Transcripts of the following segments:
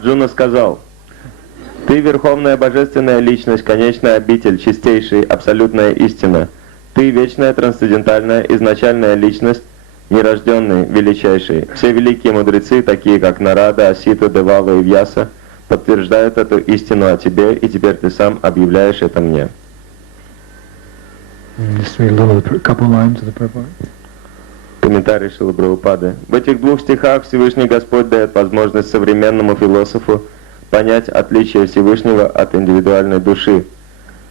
Арджуна сказал: «Ты верховная божественная личность, конечная обитель, чистейший, абсолютная истина. Ты вечная, трансцендентальная, изначальная личность, нерожденный, величайший. Все великие мудрецы, такие как Нарада, Асита, Девава и Вьяса, подтверждают эту истину о тебе, и теперь ты сам объявляешь это мне». Комментарий Шрилы Прабхупады. В этих двух стихах Всевышний Господь дает возможность современному философу понять отличие Всевышнего от индивидуальной души.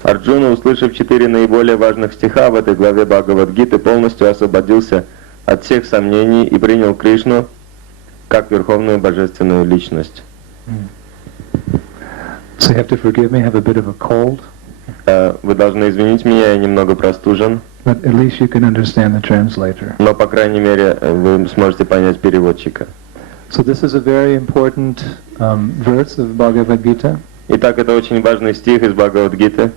Арджуна, услышав 4 наиболее важных стиха в этой главе Бхагавад-гиты, полностью освободился от всех сомнений и принял Кришну как верховную божественную личность. So you have to forgive me, I have a bit of a cold. Вы должны извинить меня, я немного простужен. But at least you can understand the translator. Но, по крайней мере, вы сможете понять переводчика. So this is a very important verse of Bhagavad Gita. Итак, это очень важный стих из Бхагавад-гиты.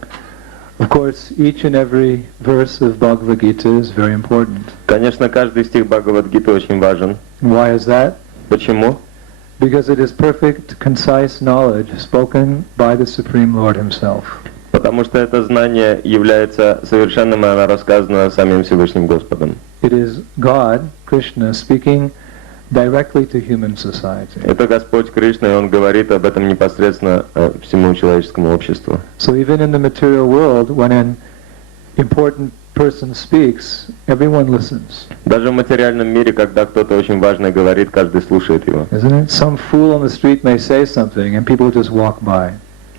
Of course, each and every verse of Bhagavad Gita is very important. Конечно, каждый стих Бхагавад-гиты очень важен. Why is that? Почему? Because it is perfect, concise knowledge spoken by the Supreme Lord Himself. Потому что это знание является совершенным, и оно рассказано самим Всевышним Господом. It is God, Krishna, speaking directly to human society. Это Господь Кришна, и Он говорит об этом непосредственно всему человеческому обществу. So even in the material world, when an important person speaks, everyone listens. Даже в материальном мире, когда кто-то очень важный говорит, каждый слушает его. Isn't it? Some fool on the street may say something, and people just walk by.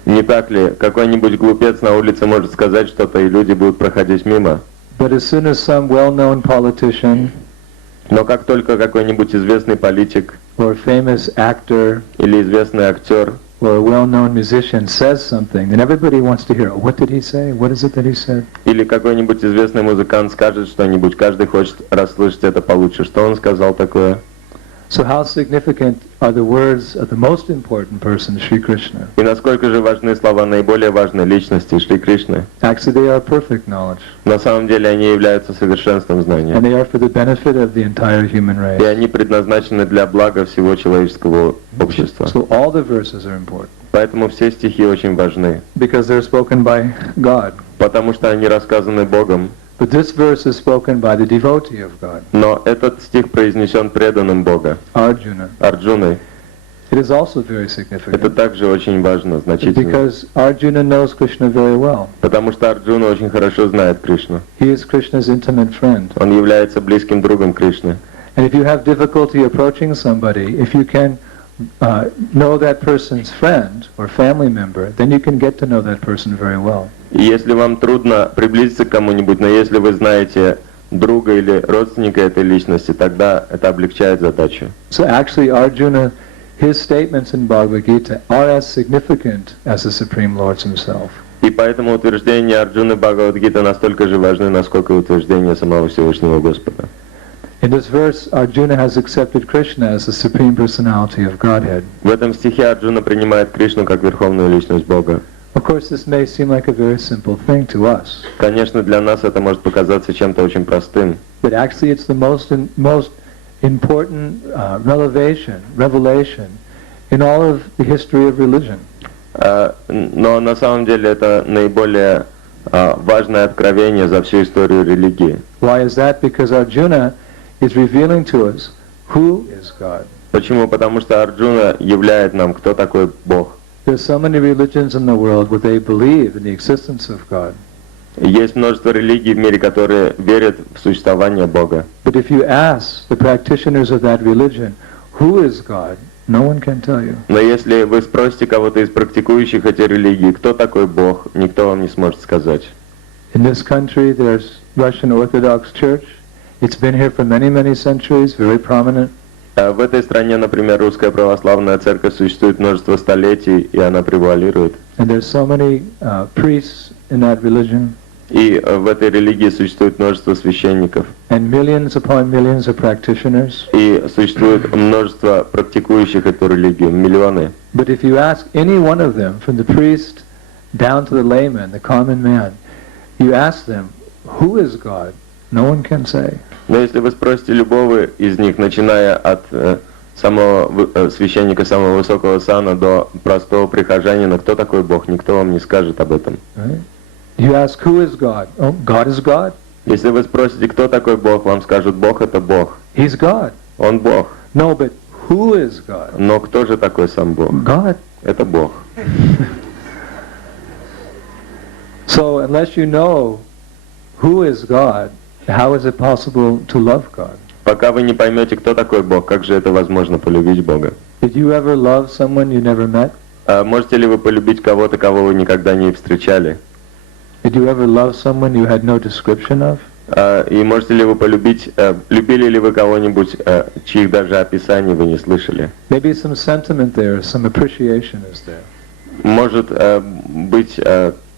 Не так ли? Какой-нибудь глупец на улице может сказать что-то, и люди будут проходить мимо. But as soon as some well-known politician Но как только какой-нибудь известный политик or famous actor или известный актер or a well-known musician says something, then everybody wants to hear, oh, what did he say? What is it that he said? или какой-нибудь известный музыкант скажет что-нибудь, каждый хочет расслышать это получше. Что он сказал такое? So how significant are the words of the most important person, Sri Krishna? И насколько же важны слова наиболее важной личности Шри Кришны? Actually, they are perfect knowledge. На самом деле они являются совершенством знания. And they are for the benefit of the entire human И race. они предназначены для блага всего человеческого общества. So all the verses are important. Поэтому все стихи очень важны. Because they're spoken by God. Потому что они рассказаны Богом. But this verse is spoken by the devotee of God. Но этот стих произнесен преданным Бога, Arjuna. Арджуной. It is also very Это significant. также очень важно, значительно. Because Arjuna knows Krishna very well. Потому что Арджуна очень хорошо знает Кришну. He is Krishna's intimate friend. Он является близким другом Кришны. And if you have difficulty approaching somebody, if you can know that person's friend or family member, then you can get to know that person very well. И если вам трудно приблизиться к кому-нибудь, но если вы знаете друга или родственника этой личности, тогда это облегчает задачу. So actually Arjuna, his statements in Bhagavad Gita are as significant as the Supreme Lord Himself. И поэтому утверждения Арджуны Бхагавад-гиты настолько же важны, насколько и утверждения самого Всевышнего Господа. In this verse, Arjuna has accepted Krishna as the Supreme Personality of Godhead. В этом стихе Арджуна принимает Кришну как верховную личность Бога. Of course, this may seem like a very simple thing to us. Конечно, для нас это может показаться чем-то очень простым. But actually it's the most important revelation in all of the history of religion. Но на самом деле это наиболее важное откровение за всю историю религии. Why is that? Because Arjuna is revealing to us who is God. Почему? Потому что Арджуна являет нам, кто такой Бог. There's so many religions in the world where they believe in the existence of God. Есть множество религий в мире, которые верят в существование Бога. But if you ask the practitioners of that religion, who is God, no one can tell you. Но если вы спросите кого-то из практикующих эти религии, кто такой Бог, никто вам не сможет сказать. In this country there's Russian Orthodox Church. It's been here for many, many centuries, very prominent. В этой стране, например, русская православная церковь существует множество столетий, и она превалирует. And there's so many priests in that religion. И в этой религии существует множество священников. And millions upon millions of practitioners. И существует множество практикующих эту религию, миллионы. But if you ask any one of them, from the priest down to the layman, the common man, you ask them, who is God? No one can say. Но если вы спросите любого из них, начиная от самого священника самого высокого сана до простого прихожанина, кто такой Бог, никто вам не скажет об этом. Right? You ask, who is God? Oh, God is God. Если вы спросите, кто такой Бог, вам скажут, Бог это Бог. He's God. Он Бог. No, but who is God? Но кто же такой сам Бог? God. Это Бог. So unless you know who is God, how is it possible to love God? Пока вы не поймете, кто такой Бог, как же это возможно полюбить Бога? Did you ever love someone you never met? Можете ли вы полюбить кого-то, кого вы никогда не встречали? Did you ever love someone you had no description of? И можете ли вы полюбить, любили ли вы кого-нибудь, чьих даже описаний вы не слышали? Maybe some sentiment there, some appreciation is there. Может быть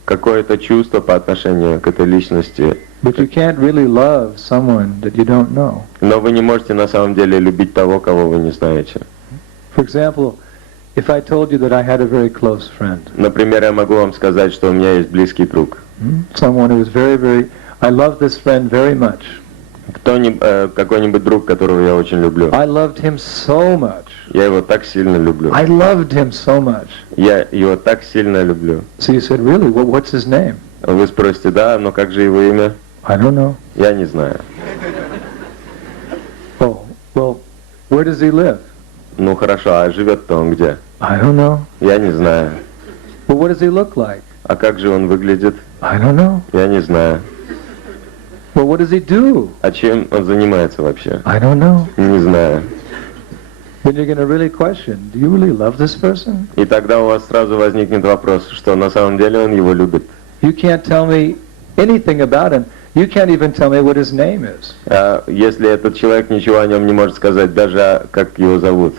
какое-то чувство по отношению к этой личности. But you can't really love someone that you don't know. Но вы не можете на самом деле любить того, кого вы не знаете. For example, if I told you that I had a very close friend, Например, я могу вам сказать, что у меня есть близкий друг. someone who was very, I love this friend very much. Какой-нибудь друг, которого я очень люблю. I loved him so much. Я его так сильно люблю. I loved him so much. Я его так сильно люблю. So you said, really? What's his name? Вы спросите, да, но как же его имя? I don't know. Я не знаю. Oh, well, where does he live? Ну хорошо, а живет-то он где? I don't know. Я не знаю. Well, what does he look like? А как же он выглядит? I don't know. Я не знаю. Well, what does he do? А чем он занимается вообще? I don't know. Не знаю. Then you're going to really question, do you really love this person? И тогда у вас сразу возникнет вопрос, что на самом деле он его любит. You can't tell me anything about him. You can't even tell me what his name is. А если этот человек ничего о нем не может сказать, даже как его зовут.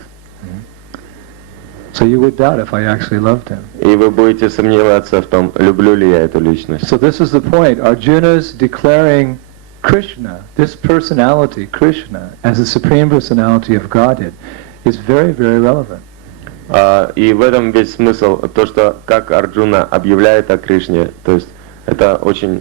So you would doubt if I actually loved him. И вы будете сомневаться в том, люблю ли я эту личность. So this is the point. Arjuna's declaring Krishna, this personality, Krishna, as the supreme personality of Godhead, is very, very relevant. И в этом весь смысл, то, что как Арджуна объявляет о Кришне, то есть это очень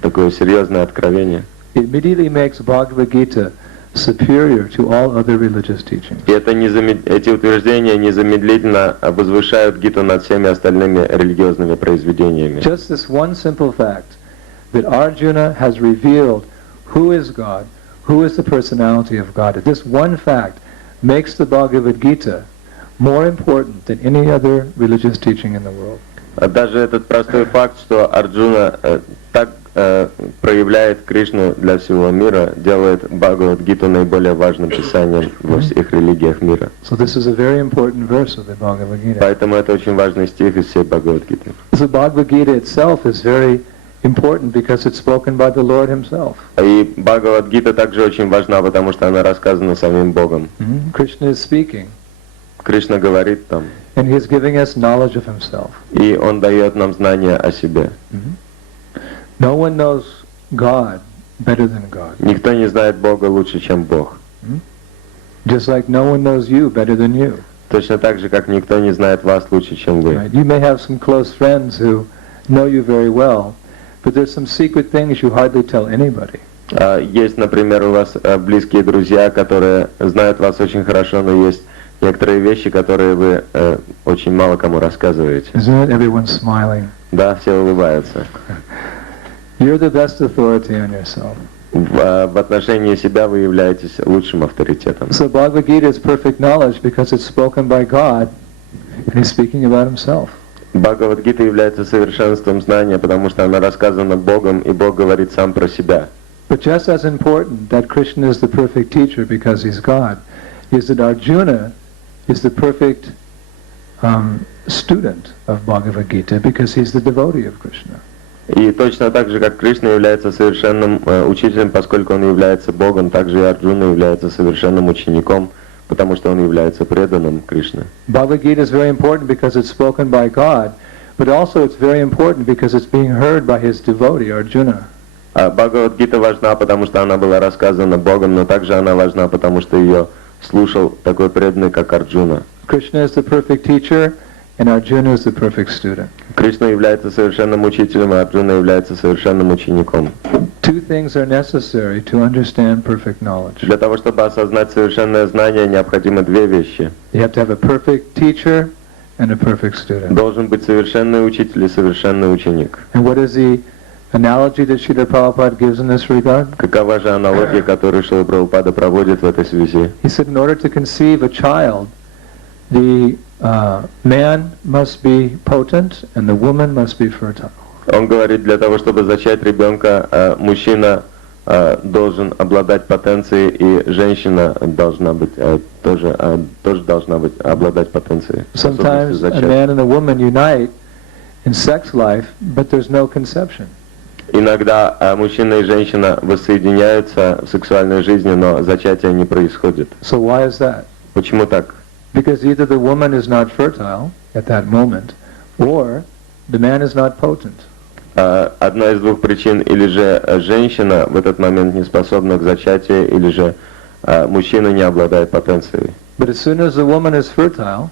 такое серьезное откровение. It immediately makes Bhagavad Gita superior to all other religious teachings. И эти утверждения незамедлительно возвышают Гиту над всеми остальными религиозными произведениями. Just this one simple fact, that Arjuna has revealed who is God, who is the personality of God. This one fact makes the Bhagavad Gita more important than any other religious teaching in the world. Даже этот простой факт, что Арджуна так проявляет Кришну для всего мира, делает Бхагавад-гиту наиболее важным писанием во всех религиях мира. So this is a very important verse of the Bhagavad Gita. Поэтому это очень важный стих из всей Бхагавад-гиты. The Bhagavad Gita itself is very important because it's spoken by the Lord Himself. И Бхагавад-гита также очень важна, потому что она рассказана самим Богом. Krishna is speaking. Кришна говорит там. And He is giving us knowledge of Himself. И Он дает нам знания о себе. No one knows God better than God. Никто не знает Бога лучше, чем Бог. Just like no one knows you better than you. Точно так же, как никто не знает вас лучше, чем вы. Right? You may have some close friends who know you very well, but there's some secret things you hardly tell anybody. Есть, например, у вас близкие друзья, которые знают вас очень хорошо, но есть некоторые вещи, которые вы очень мало кому рассказываете. Isn't it? Everyone's smiling. Да, все улыбаются. You're the best authority on yourself. В отношении себя вы являетесь лучшим авторитетом. So Bhagavad Gita is perfect knowledge because it's spoken by God and He's speaking about Himself. Бхагавад-гита является совершенством знания, потому что она рассказана Богом, и Бог говорит сам про себя. But just as important that Krishna is the perfect teacher because He's God, is that Arjuna is the perfect student of Bhagavad Gita because he's the devotee of Krishna. И точно так же, как Кришна является совершенным учителем, поскольку он является Богом, также и Арджуна является совершенным учеником, потому что он является преданным Кришне. Bhagavad Gita is very important because it's spoken by God, but also it's very important because it's being heard by his devotee Arjuna. Бхагавад-гита важна, потому что она была рассказана Богом, но также она важна, потому что ее слушал такой преданный, как Арджуна. Krishna is the perfect teacher, and Arjuna is the perfect student. Кришна является совершенным учителем, а Арджуна является совершенным учеником. Two things are necessary to understand perfect knowledge. Для того, чтобы осознать совершенное знание, необходимы две вещи. You have to have a perfect teacher and a perfect student. Должен быть совершенный учитель и совершенный ученик. And what is the analogy that Шрила Прабхупада gives in this regard? Какова же аналогия, которую Шрила Прабхупада проводит в этой связи? He said, in order to conceive a child, the man must be potent and the woman must be fertile. Он говорит, для того, чтобы зачать ребенка, мужчина должен обладать потенцией, и женщина должна быть тоже должна быть обладать потенцией. Sometimes a man and a woman unite in sex life, but there's no conception. Иногда мужчина и женщина воссоединяются в сексуальной жизни, но зачатие не происходит. So why is that? Почему так? Because either the woman is not fertile at that moment, or the man is not potent. Одна из двух причин: или же женщина в этот момент не способна к зачатию, или же мужчина не обладает потенцией. But as soon as the woman is fertile,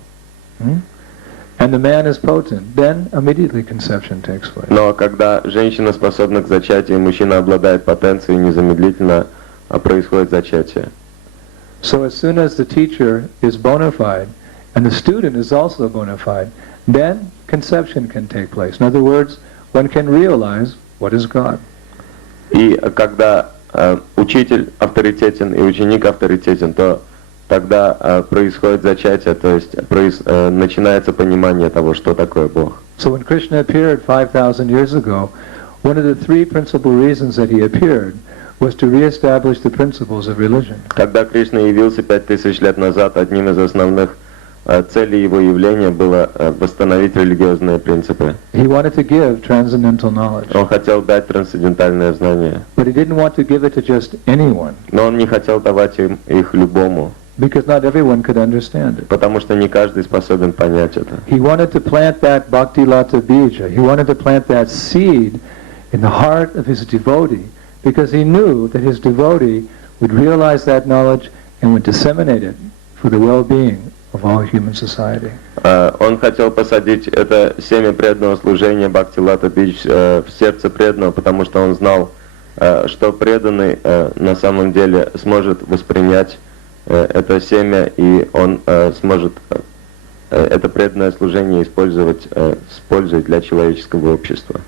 and the man is potent, then immediately conception takes place. Но когда женщина способна к зачатию, и мужчина обладает потенцией, незамедлительно происходит зачатие. So as soon as the teacher is bona fide, and the student is also bona fide, then conception can take place. In other words, one can realize what is God. И когда учитель авторитетен и ученик авторитетен, то тогда происходит зачатие, то есть начинается понимание того, что такое Бог. So when Krishna appeared 5,000 years ago, one of the three principal reasons that he appeared was to reestablish the principles of religion. Когда Кришна явился 5000 лет назад, одним из основных целей его явления было восстановить религиозные принципы. He wanted to give transcendental knowledge. Он хотел дать трансцендентальное знание. But he didn't want to give it to just anyone. Но он не хотел давать им их любому. Because not everyone could understand it. Потому что не каждый способен понять это. He wanted to plant that bhakti lata bija. He wanted to plant that seed in the heart of his devotee, because he knew that his devotee would realize that knowledge and would disseminate it for the well-being of all human society. Он хотел посадить это семя преданного служения Бхакти Лата Бидж в сердце преданного, потому что он знал, что преданный на самом деле сможет воспринять это семя, и он сможет это преданное служение использовать с пользой для человеческого общества.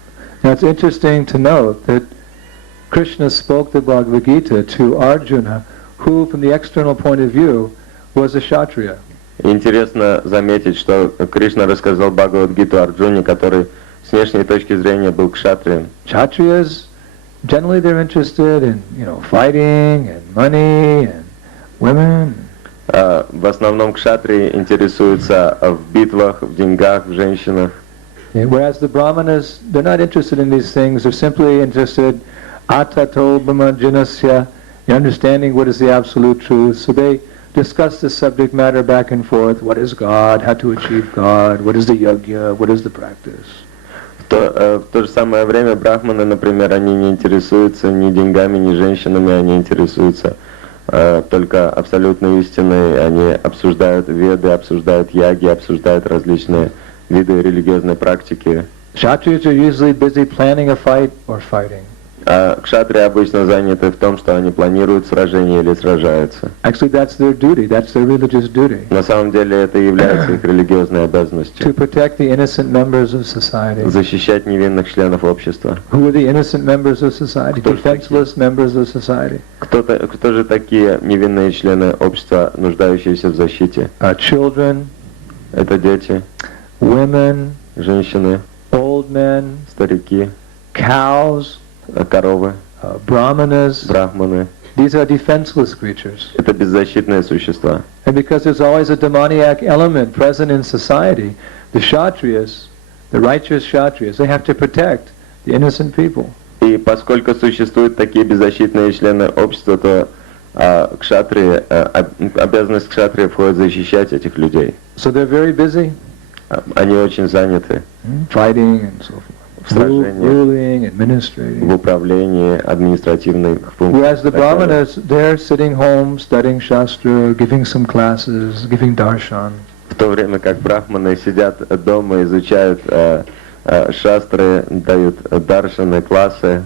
Now it's interesting to note that Krishna spoke the Bhagavad Gita to Arjuna, who from the external point of view was a Kshatriya. Интересно заметить, что Кришна рассказал Бхагавад-гиту Арджуне, который с внешней точки зрения был кшатрием. Kshatriyas, generally they're interested in, fighting and money and women. В основном кшатрии интересуются в битвах, в деньгах, в женщинах. Whereas the Brahmanas, they're not interested in these things, they're simply interested atato brahma jinasya, in understanding what is the absolute truth. So they discuss this subject matter back and forth. What is God? How to achieve God? What is the yajna? What is the practice? В то же самое время брахманы, например, они не интересуются ни деньгами, ни женщинами, они интересуются только абсолютной истиной. Они обсуждают веды, обсуждают яги, обсуждают различные виды религиозной практики. Kshatriyas are usually busy planning a fight or fighting. А кшатрии обычно заняты в том, что они планируют сражение или сражаются. Actually, that's their duty. That's their religious duty. На самом деле это является их религиозной обязанностью. To protect the innocent members of society. Защищать невинных членов общества. Who are the innocent members of society? Defenseless members of society. Кто же такие невинные члены общества, нуждающиеся в защите? Children. Это дети. Women. Женщины. Old men. Старики. Cows. Коровы. Brahmanas. Брахманы. These are defenseless creatures. Это беззащитные существа. And because there's always a demoniac element present in society, the Kshatriyas, the righteous Kshatriyas, they have to protect the innocent people. И поскольку существуют такие беззащитные члены общества, то кшатрии, обязанность кшатрии входит защищать этих людей. So they're very busy. Они очень заняты. Fighting and so forth. В сражениях, ruling, administrating. в управлении, административных функциях. Whereas the Brahmanas, they're sitting home, studying Shastra, giving some classes, giving darshan. В то время как брахманы сидят дома, изучают шастры, дают даршаны, классы.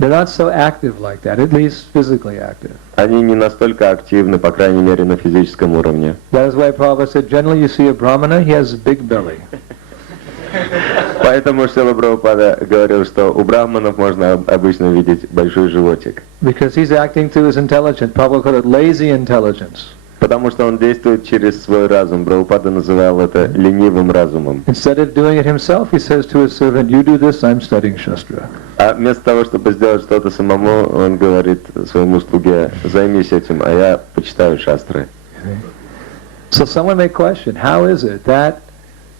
They're not so active like that, at least physically active. Они не настолько активны, по крайней мере, на физическом уровне. That is why Prabhupada said, generally you see a Brahmana, he has a big belly. Поэтому Шрила Прабхупада говорил, что у брахманов можно обычно видеть большой животик. Because he's acting through his intelligence. Prabhupada called it lazy intelligence. Потому что он действует через свой разум. Прабхупада называл это ленивым разумом. Instead of doing it himself, he says to his servant, you do this, I'm studying Shastra. А вместо того, чтобы сделать что-то самому, он говорит своему слуге, займись этим, а я почитаю шастры. So someone may question, how is it that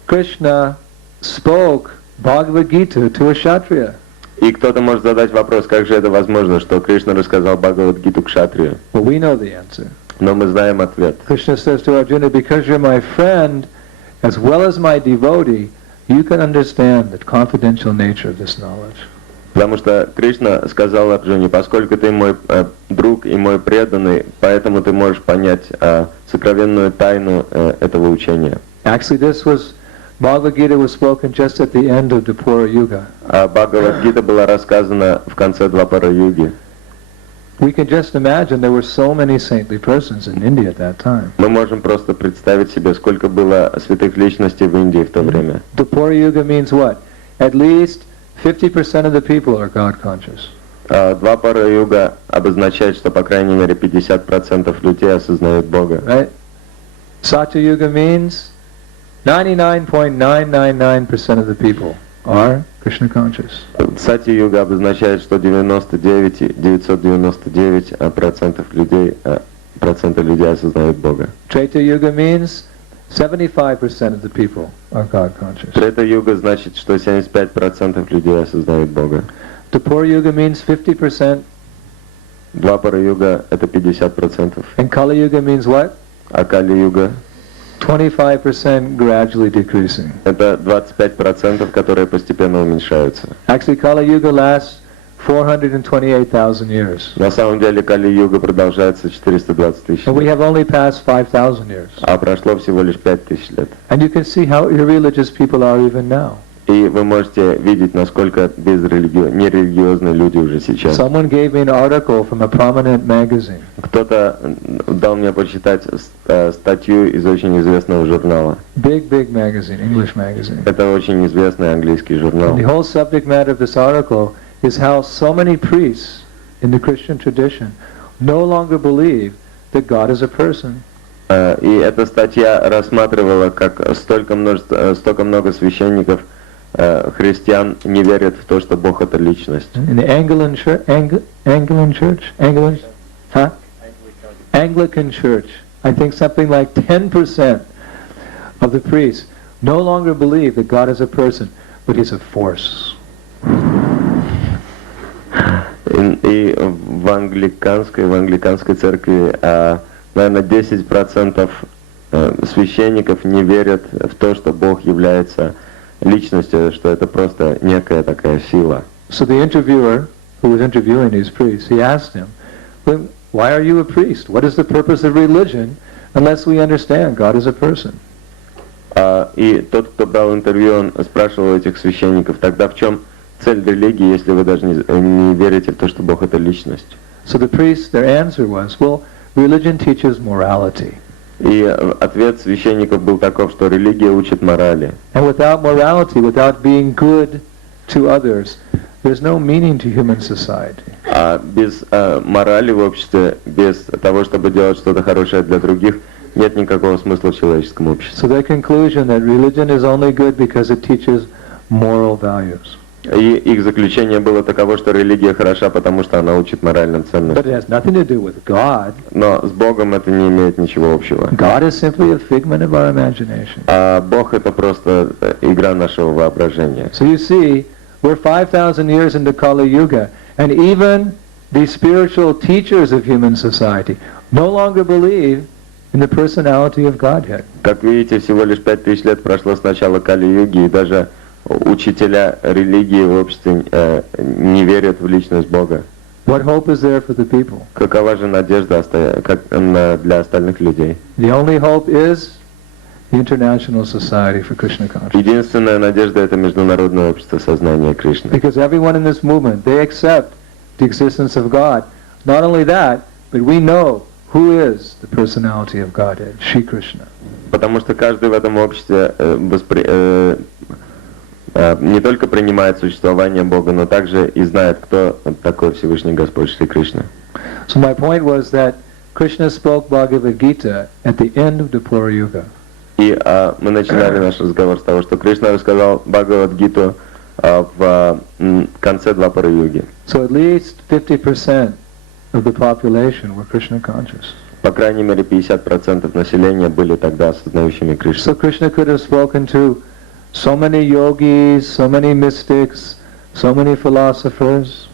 Krishna spoke Bhagavad Gita to a Kshatriya? И кто-то может задать вопрос, как же это возможно, что Кришна рассказал Бхагавад-гиту Кшатрию? Well, we know the answer. Но мы знаем ответ. Krishna says to Arjuna, because you're my friend, as well as my devotee, you can understand the confidential nature of this knowledge. Потому что Кришна сказал Арджуне, поскольку ты мой друг и мой преданный, поэтому ты можешь понять сокровенную тайну этого учения. Actually, Bhagavad Gita was spoken just at the end of Dwapara Yuga. А Бхагавад-гита была рассказана в конце Двапара-юги. We can just imagine there were so many saintly persons in India at that time. Мы можем просто представить себе, сколько было святых личностей в Индии в то время. Dwapara Yuga means what? At least 50% of the people are God conscious. Двапара-юга обозначает, что по крайней мере 50% людей осознают Бога. Right? Satya Yuga means 99.999% of the people are Krishna conscious. Сати-юга обозначает, что 999% людей осознают Бога. Treta Yuga means 75% of the people are God conscious. Трета-юга значит, что 75% людей осознают Бога. Dwapara Yuga means 50%. Двапара-юга это 50%. And Kali Yuga means what? А Кали-юга 25% gradually decreasing. это 25%, которые постепенно уменьшаются. Actually, Kali Yuga lasts 428,000 years. На самом деле Кали-юга продолжается 420 тысяч And we лет. have only passed 5,000 years. А прошло всего лишь 5000 лет. And you can see how irreligious people are even now. И вы можете видеть, насколько нерелигиозные люди уже сейчас. Someone gave me an article from a prominent magazine. Кто-то дал мне почитать статью из очень известного журнала. Big magazine, English magazine. Это очень известный английский журнал. And the whole subject matter of this article is how so many priests in the Christian tradition no longer believe that God is a person. И эта статья рассматривала, как столько много священников христиан не верят в то, что Бог это личность. In the Anglican Church, I think something like 10% of the priests no longer believe that God is a person, but He's a force. И в англиканской церкви, наверное, 10% священников не верят в то, что Бог является личностью, что это просто некая такая сила. So the interviewer, who was interviewing these priests, he asked him, "Well, why are you a priest? What is the purpose of religion unless we understand God is a person?" И тот, кто брал интервью, он спрашивал этих священников, тогда в чем цель религии, если вы даже не верите в то, что Бог это личность? So the priests, their answer was, well, religion teaches morality. И ответ священников был таков, что религия учит морали. And without morality, without being good to others, there's no meaning to human society. А без морали в обществе, без того, чтобы делать что-то хорошее для других, нет никакого смысла в человеческом обществе. So their conclusion that religion is only good because it teaches moral values. И их заключение было таково, что религия хороша, потому что она учит моральным But ценностям. it has nothing to do with God. Но с Богом это не имеет ничего общего. God is simply a figment of our imagination. А Бог это просто игра нашего воображения. So you see, we're 5,000 years into Kali Yuga, and even the spiritual teachers of human society no longer believe in the personality of Godhead. Как видите, всего лишь 5000 лет прошло с начала Кали-юги, и даже учителя религии в обществе не верят в личность Бога. What hope is there for the people? Какова же надежда для остальных людей? The only hope is the International Society for Krishna Consciousness. Единственная надежда — это Международное общество сознания Кришны. Because everyone in this movement, they accept the existence of God. Not only that, but we know who is the personality of Godhead, Shri Krishna. Потому что каждый в этом обществе не только принимает существование Бога, но также и знает, кто такой Всевышний Господь Шри Кришна. So my point was that Krishna spoke Bhagavad Gita at the end of the Pura Yuga. И мы начинали наш разговор с того, что Кришна рассказал Бхагавад-гиту в конце Двапара-юги. So at least 50% of the population were Krishna conscious. По крайней мере, 50% населения были тогда осознающими Кришну. So Krishna could have spoken to so many yogis, so many mystics, so many philosophers.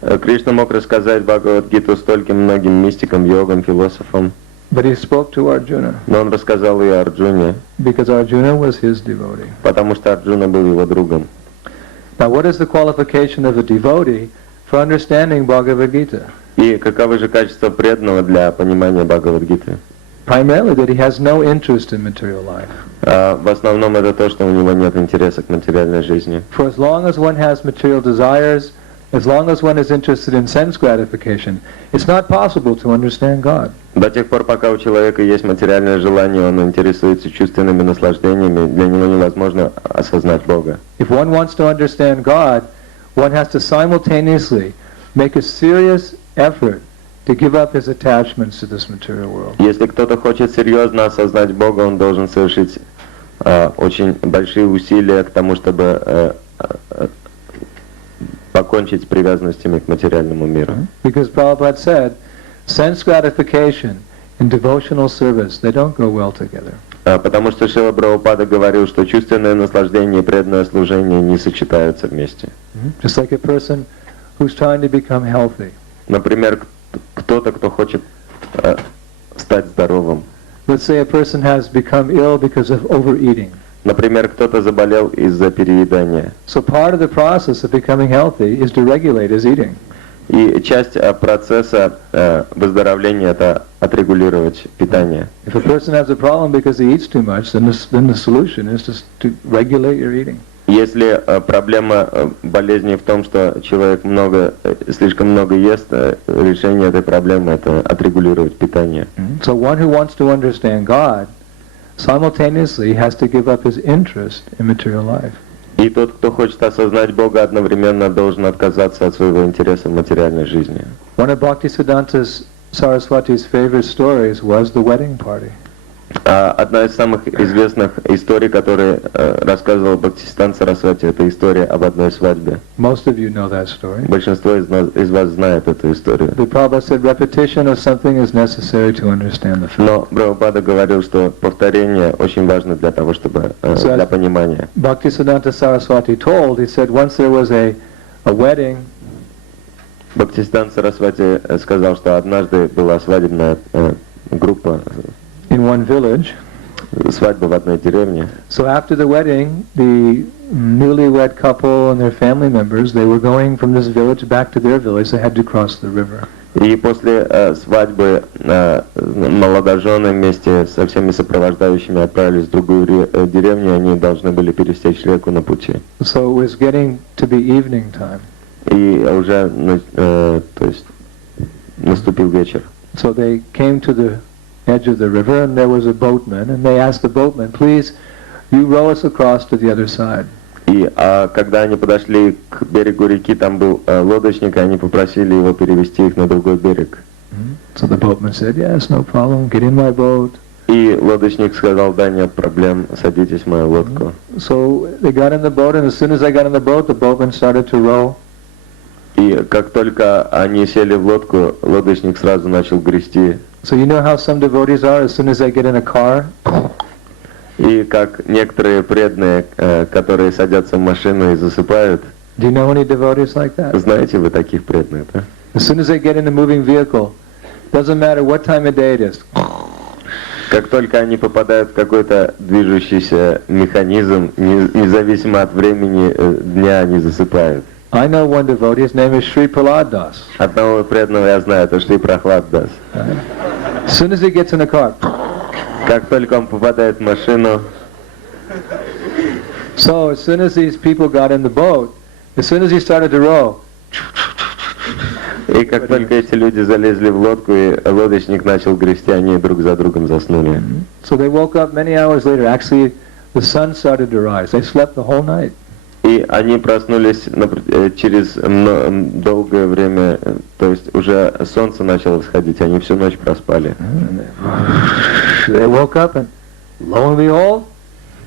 Кришна мог рассказать Бхагавад-гиту стольким многим мистикам, йогам, философам. But he spoke to Arjuna. Но он рассказал и Арджуне. Because Arjuna was his devotee. Потому что Арджуна был его другом. Now what is the qualification of a devotee for understanding Bhagavad Gita? И каковы же качества преданного для понимания Бхагавад-гиты? Primarily that he has no interest in material life. В основном это то, что у него нет интереса к материальной жизни. For as long as one has material desires, as long as one is interested in sense gratification, it's not possible to understand God. До тех пор, пока у человека есть материальное желание, он интересуется чувственными наслаждениями, для него невозможно осознать Бога. If one wants to understand God, one has to simultaneously make a serious effort to give up his attachments to this material world. Если кто-то хочет серьезно осознать Бога, он должен совершить очень большие усилия к тому, чтобы покончить с привязанностями к материальному миру. Because Prabhupada said, sense gratification and devotional service, they don't go well together. Потому что Шрила Прабхупада говорил, что чувственное наслаждение и преданное служение не сочетаются вместе. Just like a person who's trying to become healthy. Например, кто-то, кто хочет стать здоровым. Let's say a person has become ill because of overeating. Например, кто-то заболел из-за переедания. So part of the process of becoming healthy is to regulate his eating. И часть процесса выздоровления — это отрегулировать питание. If a person has a problem because he eats too much, then the solution is to regulate your eating. Если проблема болезни в том, что человек слишком много ест, решение этой проблемы — это отрегулировать питание. So one who wants to understand God simultaneously has to give up his interest in material life. И тот, кто хочет осознать Бога, одновременно должен отказаться от своего интереса в материальной жизни. One of Bhaktisiddhanta Saraswati's favorite stories was the wedding party. Одна из самых известных историй, которые рассказывал Бхактисиданта Сарасвати, это история об одной свадьбе. Most of you know that story. Большинство из вас знает эту историю. The Prabhupada said repetition of something is necessary to understand the fact. Но Прабхупада говорил, что повторение очень важно для того, чтобы для понимания. Bhaktisiddhanta Saraswati told, he said once there was a wedding. Бхактисиданта Сарасвати сказал, что однажды была свадебная группа. In one village. Свадьба в одной деревне. So after the wedding, the newlywed couple and their family members, they were going from this village back to their village. They had to cross the river. И после свадьбы молодожены вместе со всеми сопровождающими отправились в другую деревню. Они должны были пересечь реку на пути. So it was getting to be evening time. И уже, то есть, наступил вечер. So they came to the edge of the river, and there was a boatman, and they asked the boatman, "Please, you row us across to the other side." И когда они подошли к берегу реки, там был лодочник, и они попросили его перевести их на другой берег. So the boatman said, "Yes, no problem. Get in my boat." И лодочник сказал: "Да, нет проблем, садитесь в мою лодку." So they got in the boat, and as soon as they got in the boat, the boatman started to row. И как только они сели в лодку, лодочник сразу начал грести. So you know how some devotees are as soon as they get in a car? И как некоторые преданные, которые садятся в машину и засыпают. Do you know any devotees like that? Знаете вы таких преданных, да? As soon as they get in a moving vehicle, doesn't matter what time of day it is. Как только они попадают в какой-то движущийся механизм, независимо от времени дня, они засыпают. I know one devotee, his name is Shri Das. Одного преданного я знаю, это Шри Прохлад Дас. As soon as he gets in a car. Как только он попадает в машину. So as soon as these people got in the boat, as soon as he started to row, И как только эти люди залезли в лодку, и лодочник начал грести, они друг за другом заснули. So they woke up many hours later. Actually, the sun started to rise. They slept the whole night. И они проснулись через долгое время, то есть уже солнце начало всходить, они всю ночь проспали. They woke up and lo and behold,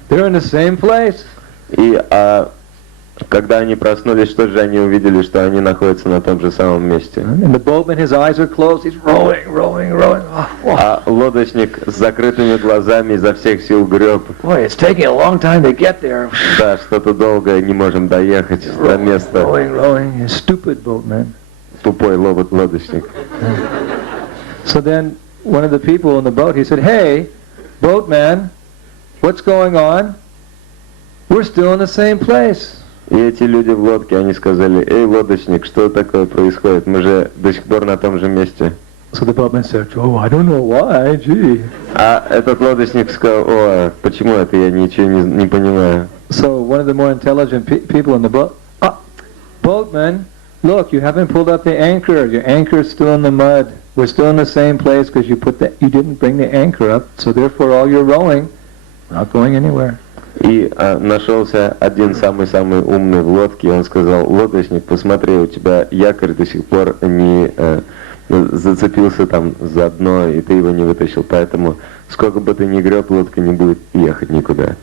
they're in the same place. И когда они проснулись, что же они увидели, что они находятся на том же самом месте. And the boatman, his eyes are closed. He's rowing. А лодочник с закрытыми глазами изо всех сил греб. Boy, it's taking a long time to get there. Да, что-то долго, не можем доехать до места. Rowing. Stupid boatman. Тупой лодочник. So then one of the people in the boat, he said, "Hey, boatman, what's going on? We're still in the same place." И эти люди в лодке, они сказали: «Эй, лодочник, что такое происходит? Мы же до сих пор на том же месте». So the boatman said, "Oh, I don't know why, gee." А этот лодочник сказал: «О, почему это? Я ничего не понимаю». So one of the more intelligent people in the boat, boatman, look, you haven't pulled up the anchor. Your anchor's still in the mud. We're still in the same place because you didn't bring the anchor up. So therefore, all your rowing, not going anywhere. И нашелся один самый-самый умный в лодке, и он сказал: «Лодочник, посмотри, у тебя якорь до сих пор не зацепился там за дно, и ты его не вытащил, поэтому сколько бы ты ни греб, лодка не будет ехать никуда».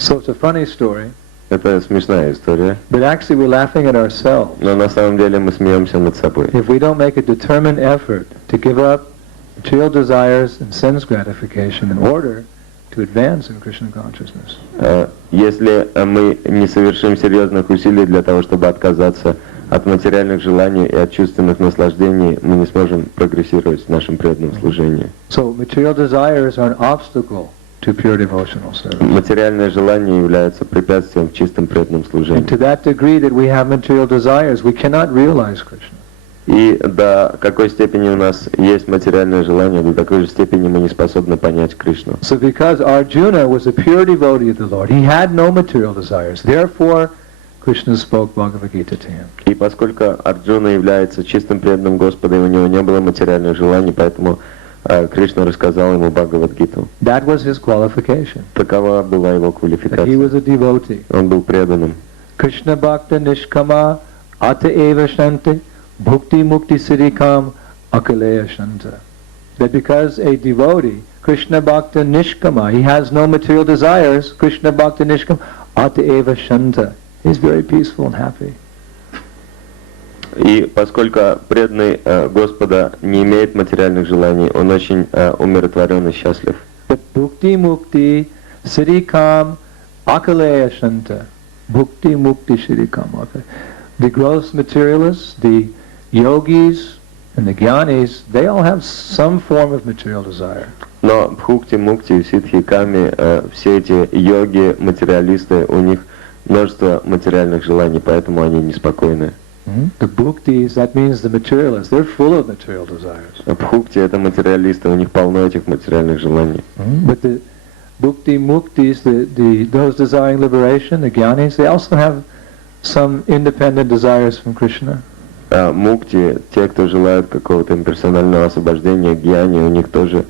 So it's a funny story. Это смешная история. But actually we're laughing at ourselves. Но на самом деле мы смеемся над собой. If we don't make a determined effort to give up material desires and sense gratification in order to advance in Krishna consciousness. Если мы не совершим серьезных усилий для того, чтобы отказаться от материальных желаний и от чувственных наслаждений, мы не сможем прогрессировать в нашем преданном служении. So material desires are an obstacle to pure devotional service. Материальные желания являются препятствием в чистом преданном служении. And to that degree that we have material desires, we cannot realize Krishna. И до какой степени у нас есть материальное желание, до такой же степени мы не способны понять Кришну. So because Arjuna was a pure devotee of the Lord, he had no material desires. Therefore, Krishna spoke Bhagavad Gita to him. И поскольку Арджуна является чистым преданным Господа, и у него не было материальных желаний, поэтому Кришна рассказал ему Бхагавад-гиту. That was his qualification. Такова была его That he квалификация. was a devotee. Он был преданным. Krishna Bhakta Nishkama Ata Eva Shanti Bhukti Mukti Siddhikam Akaleya Shanta. That because a devotee, Krishna Bhakta Nishkama, he has no material desires, Krishna Bhakta Nishkama Ata Eva Shanta. He's very peaceful and happy. И поскольку преданный Господа не имеет материальных желаний, он очень умиротворен и счастлив. But Bhukti Mukti Siddhikam Akaleya Shanta. Bhukti Mukti Siddhikam Akaleya. The gross materialists, the yogis, and the jnanis, they all have some form of material desire. Но бхукти, мукти, ситхи, ками, все эти йоги, материалисты, у них множество материальных желаний, поэтому они неспокойны. The bhuktis, that means the materialists, they're full of material desires. Бхукти — это материалисты, у них полно этих материальных желаний. But the bhukti muktis, those desiring liberation, the jnanis, they also have some independent desires from Krishna. Мукти, те, кто желают какого-то имперсонального освобождения, гьяни, у них тоже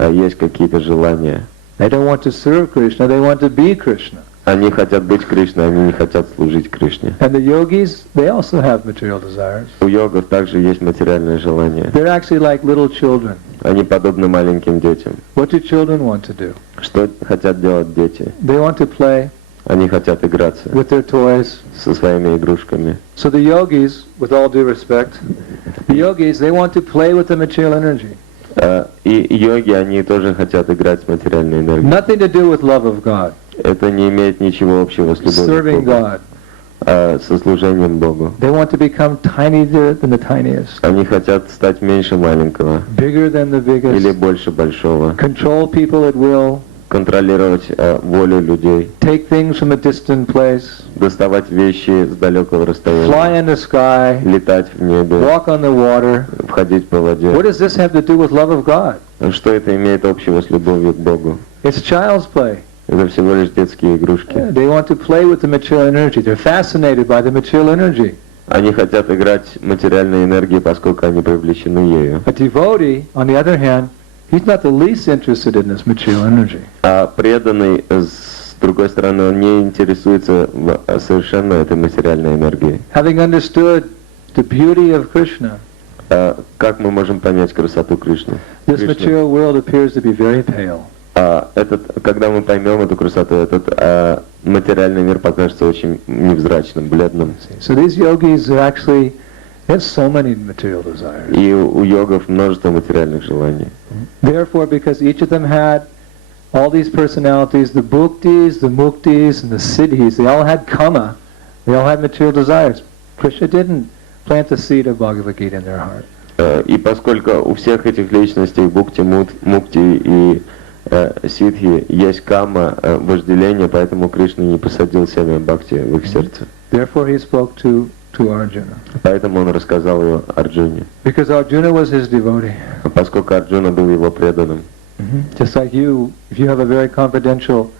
есть какие-то желания. They don't want to serve Krishna, they want to be Krishna. Они хотят быть Кришной, они не хотят служить Кришне. And the yogis, they also have material desires. У йогов также есть материальные желания. They're actually like little children. Они подобны маленьким детям. What do children want to do? Что хотят делать дети? They want to play Они хотят играться with their toys. со своими игрушками. So the yogis, with all due respect, the yogis, they want to play with the material energy. И йоги, они тоже хотят играть с материальной энергией. Nothing to do with love of God. Это не имеет ничего общего с любовью Serving к Богу, God. со служением Богу. They want to become tinier than the tiniest, Они хотят стать меньше маленького bigger than the или biggest, больше большого, control people at will, контролировать волю людей, take things from a distant place, доставать вещи с далекого fly расстояния, in the sky, летать в небе, walk on the water. входить по воде. What does this have to do with love of God? Что это имеет общего с любовью к Богу? It's child's play. Это всего лишь детские игрушки. They want to play with the material energy. They're fascinated by the material energy. Они хотят играть материальной энергией, поскольку они привлечены ею. A devotee, on the other hand, he's not the least interested in this material energy. А преданный, с другой стороны, он не интересуется совершенно этой материальной энергией. Having understood the beauty of Krishna, как мы можем понять красоту Кришны? this material world appears to be very pale. Когда мы поймем эту красоту, этот материальный мир покажется очень невзрачным, бледным. So these yogis are actually, they have so many material desires. И у йогов множество материальных желаний. Therefore, because each of them had all these personalities, the bhuktis, the muktis, and the siddhis, they all had kama, they all had material desires. Krishna didn't plant the seed of Bhagavad Gita in their heart. И поскольку у всех этих личностей, бхукти, мукти и ситхи, есть кама, вожделение, поэтому Кришна не посадил семя бхакти в их сердце. Therefore he spoke to Arjuna. Поэтому он рассказал его Арджуне. Because Arjuna was his devotee. Поскольку Арджуна был его преданным. Just like you, if you have a very confidential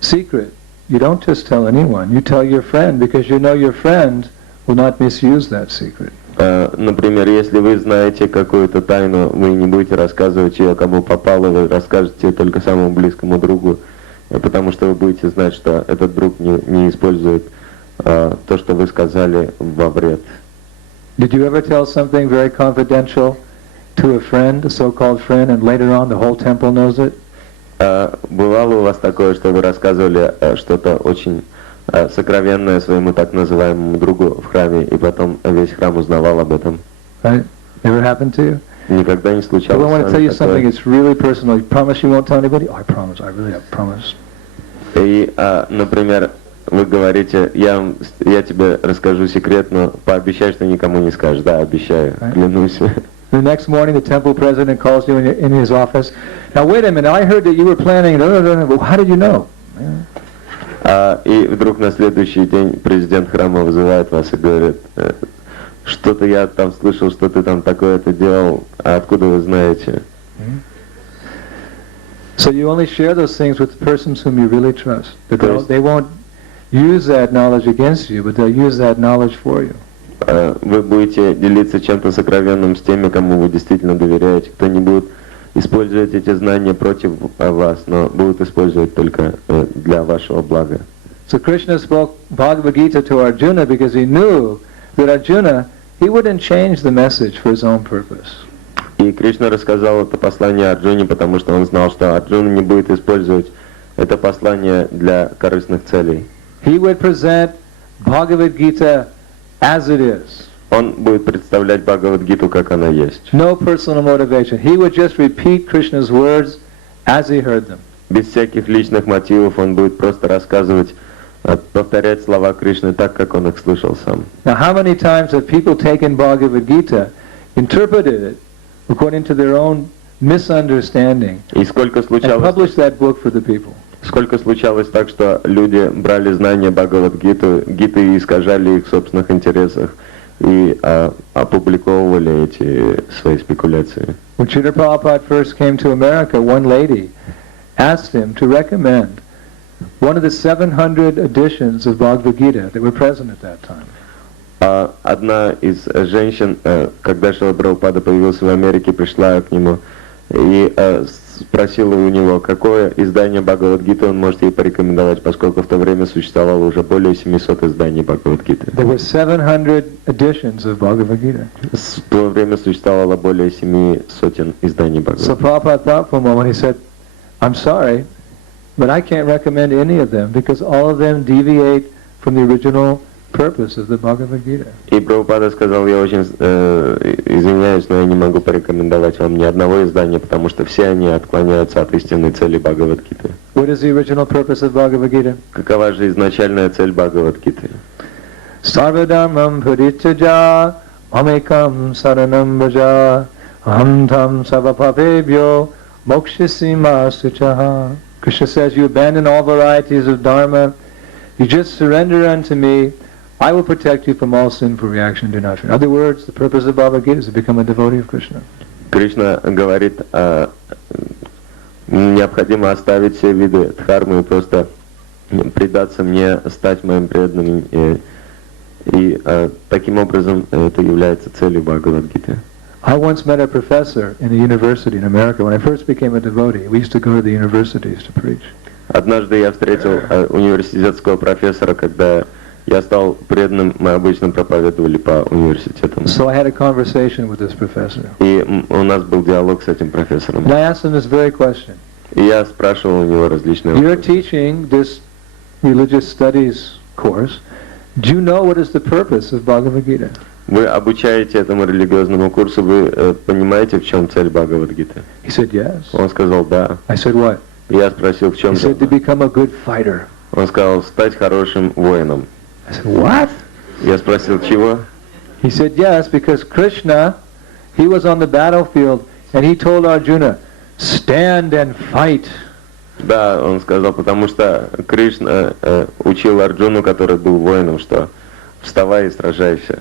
secret, you don't just tell anyone, you tell your friend, because you know your friend will not misuse that secret. Например, если вы знаете какую-то тайну, вы не будете рассказывать ее, кому попало, вы расскажете только самому близкому другу, потому что вы будете знать, что этот друг не использует то, что вы сказали, во вред. Did you ever tell something very confidential to a friend, a so-called friend, and later on the whole temple knows it? Бывало у вас такое, что вы рассказывали что-то очень сокровенное своему так называемому другу в храме, и потом весь храм узнавал об этом? Right? Never happened to you? Никогда не случалось. I want to tell you something. It's really personal. You promise you won't tell anybody? Oh, I promise. I really have promised. И, например, вы говорите, я тебе расскажу секрет, но пообещай, что никому не скажешь. Да, обещаю, клянусь. The next morning, the temple president calls you in his office. Now, wait a minute. I heard that you were planning. Well, how did you know? И вдруг на следующий день президент храма вызывает вас и говорит, что-то я там слышал, что ты там такое-то делал, а откуда вы знаете? So you only share those things with the persons whom you really trust. They won't use that knowledge against you, but they'll use that knowledge for you. Вы будете делиться чем-то сокровенным с теми, кому вы действительно доверяете, кто не будет использовать эти знания против вас, но будут использовать только для вашего блага. So Krishna spoke Bhagavad Gita to Arjuna because he knew that Arjuna, he wouldn't change the message for his own purpose. И Кришна рассказал это послание Арджуне, потому что он знал, что Арджуна не будет использовать это послание для корыстных целей. He would present Bhagavad Gita as it is. Он будет представлять Бхагавад-гиту, как она есть. No personal motivation. He would just repeat Krishna's words as he heard them. Без всяких личных мотивов он будет просто рассказывать, повторять слова Кришны так, как он их слышал сам. Now, how many times have people taken Bhagavad Gita, interpreted it according to their own misunderstanding, И сколько and случалось, published that book for the people? сколько случалось так, что люди брали знания Бхагавад-гиты и искажали их в собственных интересах и опубликовывали эти свои спекуляции. When Шрила Прабхупада first came to America, one lady asked him to recommend one of the 700 editions of Bhagavad Gita that were present at that time. Одна из женщин, когда Шрила Прабхупада появился в Америке, пришла к нему и спросила у него, какое издание Бхагавад-гиты он может ей порекомендовать, поскольку в то время существовало уже более 700 изданий Бхагавад-гиты. There were 700 editions of Bhagavad Gita. В то время существовало более 700 изданий So Бхагавад-гиты. Prabhupada thought for a moment, he said, I'm sorry, but I can't recommend any of them because all of them deviate from the original purpose of the Bhagavad Gita. И Прабхупада сказал, я очень извиняюсь, но я не могу порекомендовать вам ни одного издания, потому что все они отклоняются от истинной цели Бхагавад-гиты. What is the original purpose of Bhagavad Gita? Какова же изначальная цель Бхагавад-гиты? Sarvadharmam parityajya mamekam saranam vraja aham tam savapapebhyo mokshasima suchaha. Krishna says, you abandon all varieties of dharma, you just surrender unto me, I will protect you from all sinful reaction, do not fear. In other words, the purpose of Bhagavad Gita is to become a devotee of Krishna. Кришна говорит, необходимо оставить все виды дхармы и просто предаться мне, стать моим преданным, И таким образом это является целью Бхагавад-гиты. I once met a professor in a university in America. When I first became a devotee, we used to go to the universities to preach. Однажды я встретил университетского профессора, когда я стал преданным, мы обычно проповедовали по университетам. So I had a conversation with this professor. И у нас был диалог с этим профессором. And I asked him this very question. И я спрашивал у него различные You're вопросы. teaching this religious studies course. Do you know what is the purpose of Bhagavad Gita? Вы обучаете этому религиозному курсу, вы понимаете, в чем цель Бхагавад-гиты? He said yes. Он сказал да. I said what? И я спросил, в чем He said to дело? become a good fighter. Он сказал, стать хорошим воином. I said what? Я спросил, чего? He said yes, because Krishna, he was on the battlefield and he told Arjuna, stand and fight. Да, он сказал, потому что Кришна учил Арджуну, который был воином, что вставай и сражайся.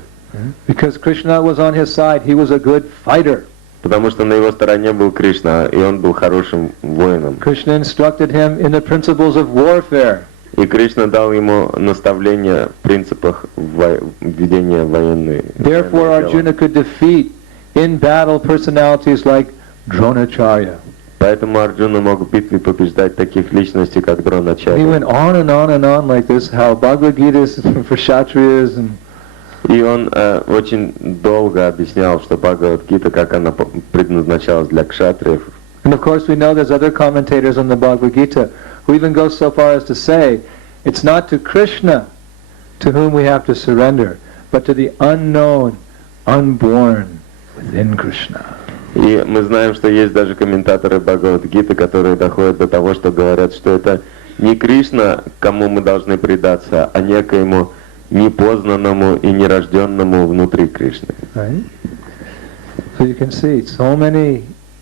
Because Krishna was on his side, he was a good fighter. Потому что на его стороне был Кришна, и он был хорошим воином. Krishna instructed him in the principles of warfare. И Кришна дал ему наставления в принципах ведения военной. Therefore Arjuna could defeat in battle personalities like Dronacharya. Поэтому Арджуна мог в битве побеждать таких личностей, как He Дроначарья. went on and on and on like this, how Bhagavad Gita is for Kshatriyas and И он очень долго объяснял, что Бхагавад-гита, как она предназначалась для кшатриев. And of course we know there's other commentators on the Bhagavad Gita who even go so far as to say it's not to Krishna to whom we have to surrender, but to the unknown, unborn within Krishna. И мы знаем, что есть даже комментаторы Бхагавад-гиты, которые доходят до того, что говорят, что это не Кришна, кому мы должны предаться, а некоему непознанному и нерожденному внутри Кришны. Right? So you can see so many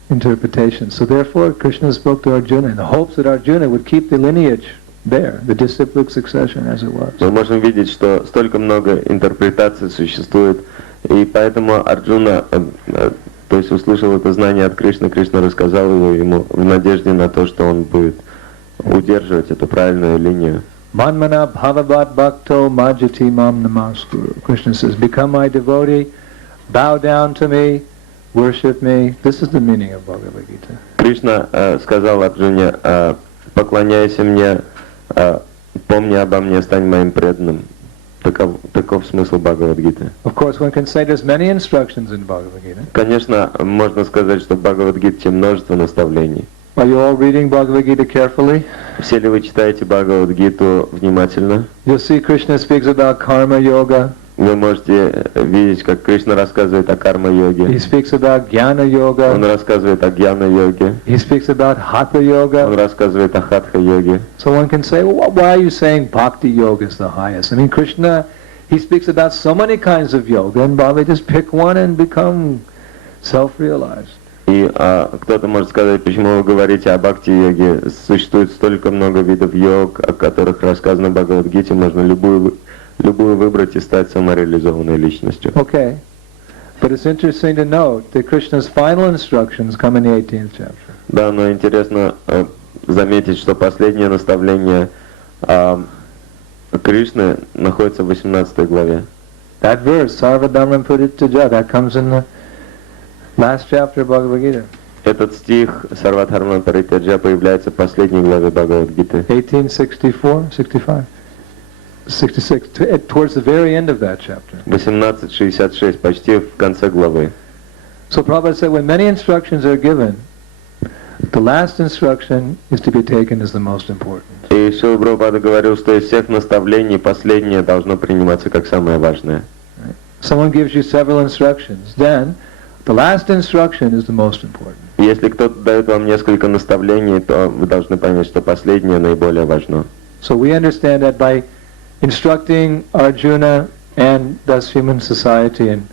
interpretations. So therefore Krishna spoke to Arjuna in the hopes that Arjuna would keep the lineage there, the disciplic succession as it was. Мы можем видеть, что столько много интерпретаций существует, и поэтому Арджуна, то есть услышал это знание от Кришны, Кришна рассказал его ему в надежде на то, что он будет удерживать эту правильную линию. Manmana bhavavat bhakto majati mam namaskuru. Krishna says, become my devotee, bow down to me, worship me. This is the meaning of Bhagavad Gita. Кришна сказал Арджуне, поклоняйся мне, помни обо мне, стань моим преданным. Таков смысл Бхагавад-гиты. Of course, one can say there's many instructions in Bhagavad Gita. Конечно, можно сказать, что в Бхагавад-гите множество наставлений. Are you all reading Bhagavad Gita carefully? Все ли вы читаете Бхагавад-гиту внимательно? You'll see Krishna speaks about karma yoga. Вы можете видеть, как Кришна рассказывает о He карма-йоге. speaks about jnana Он yoga. рассказывает о гьяна-йоге. He speaks about hatha Он yoga. рассказывает о хатха-йоге. So one can say, well, why are you saying bhakti yoga is the highest? I mean, Krishna, he speaks about so many kinds of yoga, and Bhagavad just pick one and become self-realized. И кто-то может сказать, почему вы говорите о бхакти-йоге. Существует столько много видов йог, о которых рассказано в Бхагавад-гите. Можно любую выбрать и стать самореализованной личностью. Okay. But it's interesting to note that Krishna's final instructions come in the 18th chapter. Да, но интересно заметить, что последнее наставление Кришны находится в 18 главе. That verse, Sarva Dharma Puritaja, that comes in the last chapter of Bhagavad Gita. Этот стих Сарвадхарма Паритяджа появляется в последней главе Бхагавад-гиты. 1864, 65, 66, towards the very end of that chapter. 1866, почти в конце главы. So Prabhupada said when many instructions are given, the last instruction is to be taken as the most important. И Шрила Прабхупада говорил, что из всех наставлений последнее должно приниматься как самое важное. Right? Someone gives you several instructions, then the last instruction is the most important. Если кто-то дает вам несколько наставлений, то вы должны понять, что последнее наиболее важно. So we understand that by instructing Arjuna and thus human society in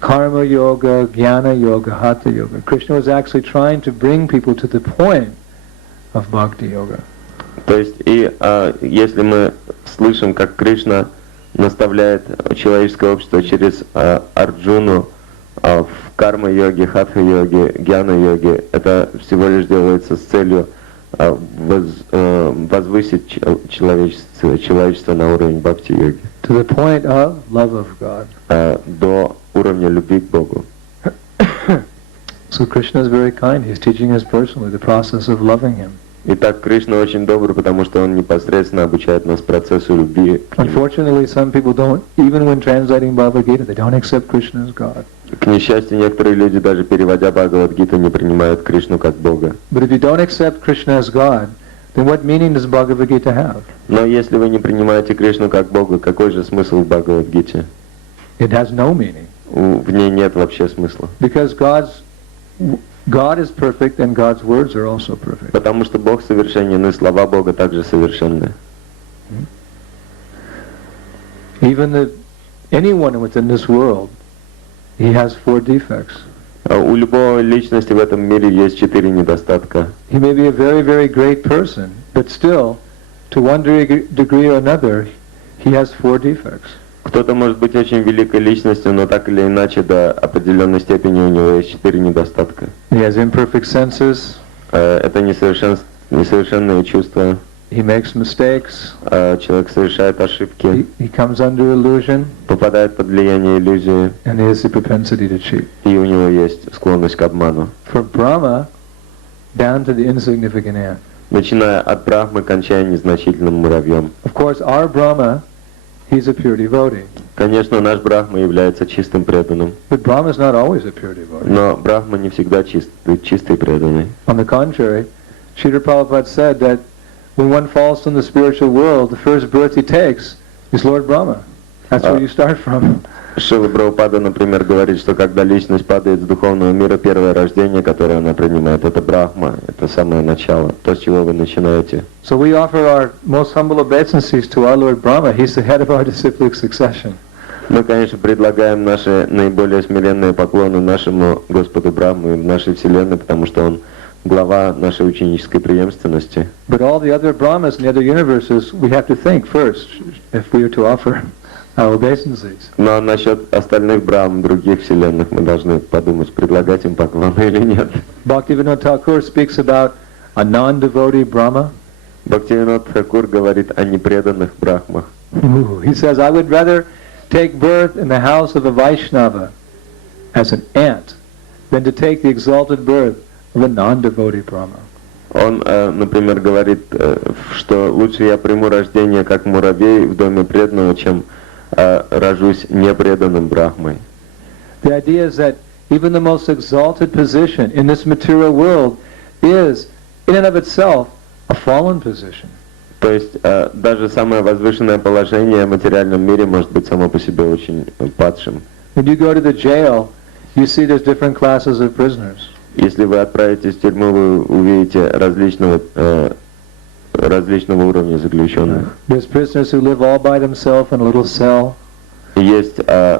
karma yoga, jnana yoga, hatha yoga, Krishna was actually trying to bring people to the point of bhakti yoga. То есть, если мы слышим, как Кришна наставляет человеческое общество через Арджуну в карма-йоге, хатха-йоге, гьяна-йоге, это всего лишь делается с целью возвысить человечество на уровень бхакти-йоги. To to the point of love of God. До уровня любви к Богу. So Krishna is very kind. He's teaching us personally the process of loving Him. Итак, Кришна очень добрый, потому что Он непосредственно обучает нас процессу любви. Unfortunately, some people don't, even when translating Bhagavad Gita, they don't accept Krishna as God. К несчастью, некоторые люди, даже переводя Бхагавад-гиту, не принимают Кришну как Бога. But if you don't accept Krishna as God, then what meaning does Bhagavad Gita have? Но если вы не принимаете Кришну как Бога, какой же смысл в Бхагавад-гите? It has no meaning. В ней нет вообще смысла. Because God is perfect and God's words are also perfect. Потому что Бог совершенен, и слова Бога также совершенны. Even anyone within this world, he has 4 defects. У любой личности в этом мире есть 4 недостатка. He may be a very, very great person, but still, to one degree or another, he has 4 defects. Кто-то может быть очень великой личностью, но так или иначе до определенной степени у него есть 4 недостатка. He has imperfect senses. Это несовершенные чувства. He makes mistakes. Человек совершает ошибки. He comes under illusion. Попадает под влияние иллюзии. And he has the propensity to cheat. И у него есть склонность к обману. For Brahma, down to the insignificant ant. Начиная от Брахмы, кончая незначительным муравьем. Of course, our Brahma, he's a pure devotee. Конечно, наш Брахма является чистым преданным. But Brahma is not always a pure devotee. Но Брахма не всегда чистый преданный. On the contrary, Shrila Prabhupada said that when one falls from the spiritual world, the first birth he takes is Lord Brahma. That's where you start from. Шрила Прабхупада, например, говорит, что когда личность падает с духовного мира, первое рождение, которое она принимает, это Брахма, это самое начало, то, с чего вы начинаете. So we offer our most humble obeisances to our Lord Brahma. He's the head of our disciplic succession. Мы, конечно, предлагаем наши наиболее смиренные поклоны нашему Господу Брахму в нашей Вселенной, потому что Он глава нашей ученической преемственности. But all the other Brahmas in the other universes, we have to think first if we are to offer our obeisances. Но насчет остальных Брахм, других вселенных, мы должны подумать, предлагать им поклоны или нет. Bhaktivinoda Thakur speaks about a non-devotee Brahma. Бхактивинод Тхакур говорит о непреданных Брахмах. He says, I would rather take birth in the house of a Vaishnava as an ant than to take the exalted birth of a non-devotee Brahma. Он, например, говорит, что лучше я приму рождение как муравей в доме преданного, чем рожусь непреданным Брахмой. The idea is that even the most exalted position in this material world is, in and of itself, a fallen position. То есть даже самое возвышенное положение в материальном мире может быть само по себе очень падшим. When you go to the jail, you see there's different classes of prisoners. Если вы отправитесь в тюрьму, вы увидите различного уровня заключенных. There's prisoners who live all by themselves in a little cell. Есть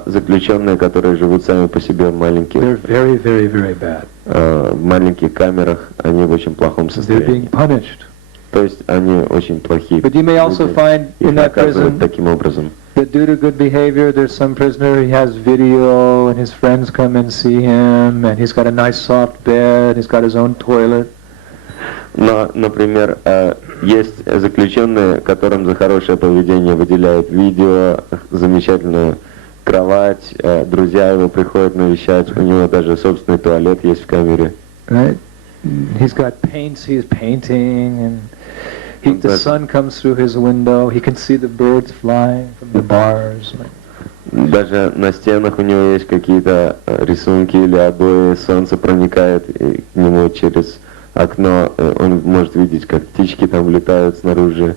заключенные, которые живут сами по себе в маленьких, They're very, very, very bad. В маленьких камерах, они в очень плохом They're состоянии. being punished. То есть они очень плохие. But you may also find Их in that наказывают prison таким образом. that due to good behavior, there's some prisoner, he has video, and his friends come and see him, and he's got a nice soft bed, he's got his own toilet. Но, например, есть заключенные, которым за хорошее поведение выделяют видео, замечательную кровать, друзья его приходят навещать, у него даже собственный туалет есть в камере. Right? He's got paints he's painting, and the sun comes through his window, he can see the birds flying from the bars. Даже на стенах у него есть какие-то рисунки или обои, солнце проникает к нему через окно, он может видеть, как птички там летают снаружи.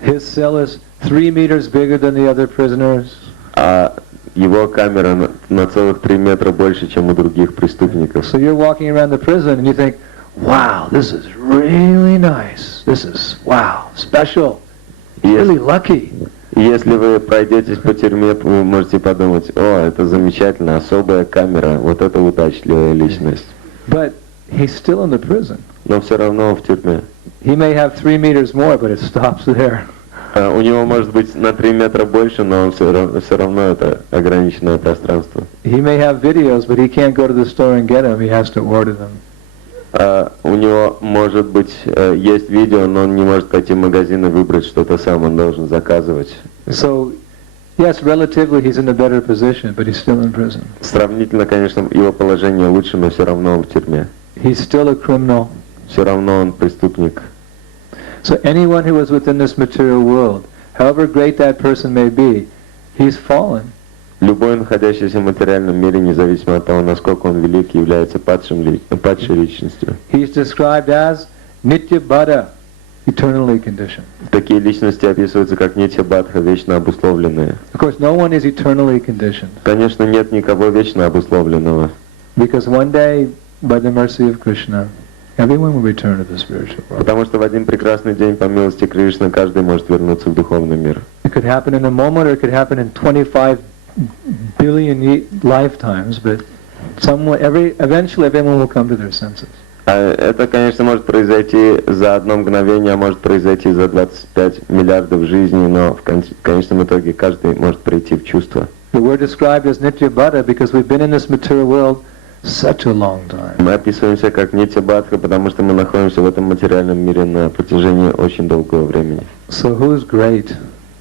His cell is 3 meters bigger than the other prisoners. А его камера на целых 3 метра больше, чем у других преступников. So you're walking around the prison and you think, wow, this is really nice. This is, wow, special. Really lucky. Если вы пройдетесь по тюрьме, вы можете подумать, о, это замечательно, особая камера, вот это удачливая личность. But he's still in the prison. Но все равно в тюрьме. He may have 3 meters more, but it stops there. У него может быть на 3 метра больше, но он все равно это ограниченное пространство. He may have videos, but he can't go to the store and get them. He has to order them. У него может быть есть видео, но он не может пойти в магазин и выбрать что-то сам, он должен заказывать. So Yes, relatively he's in a better position, but he's still in prison. Сравнительно, конечно, его положение лучше, но все равно он в тюрьме. He's still a criminal. Все равно он преступник. So anyone who is within this material world, however great that person may be, he's fallen. Любой, находящийся в материальном мире, независимо от того, насколько он велик, является падшей личностью. He's described as Nitya Bada, eternally conditioned. Такие личности описываются как нитья-бадха, вечно обусловленные. Of course, no one is eternally conditioned. Конечно, нет никого вечно обусловленного. Because one day, by the mercy of Krishna, everyone will return to the spiritual world. Потому что в один прекрасный день, по милости Кришны, каждый может вернуться в духовный мир. It could happen in a moment, or it could happen in 25 billion lifetimes, but eventually everyone will come to their senses. Это, конечно, может произойти за одно мгновение, а может произойти за 25 миллиардов жизней, но в конечном итоге каждый может прийти в чувство. We're described as Nitya Bada because we've been in this material world such a long time. Мы описываемся как нитья-бадха, потому что мы находимся в этом материальном мире на протяжении очень долгого времени. So who's great?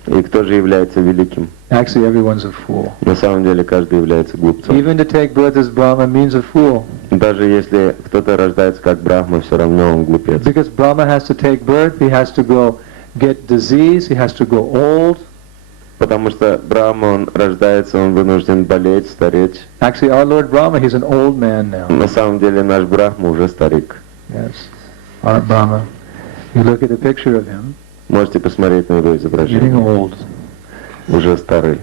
И кто же является великим? Actually, everyone's a fool. На самом деле каждый является глупцом. Even to take birth as Brahma means a fool. Даже если кто-то рождается как Брахма, все равно он глупец. Because Brahma has to take birth, he has to go get disease, he has to go old. Потому что Брахма, он рождается, он вынужден болеть, стареть. Actually, our Lord Brahma, he's an old man now. На самом деле наш Брахма уже старик. Yes, our Brahma. You look at a picture of him. Можете посмотреть на его Getting изображение. old. Уже старый.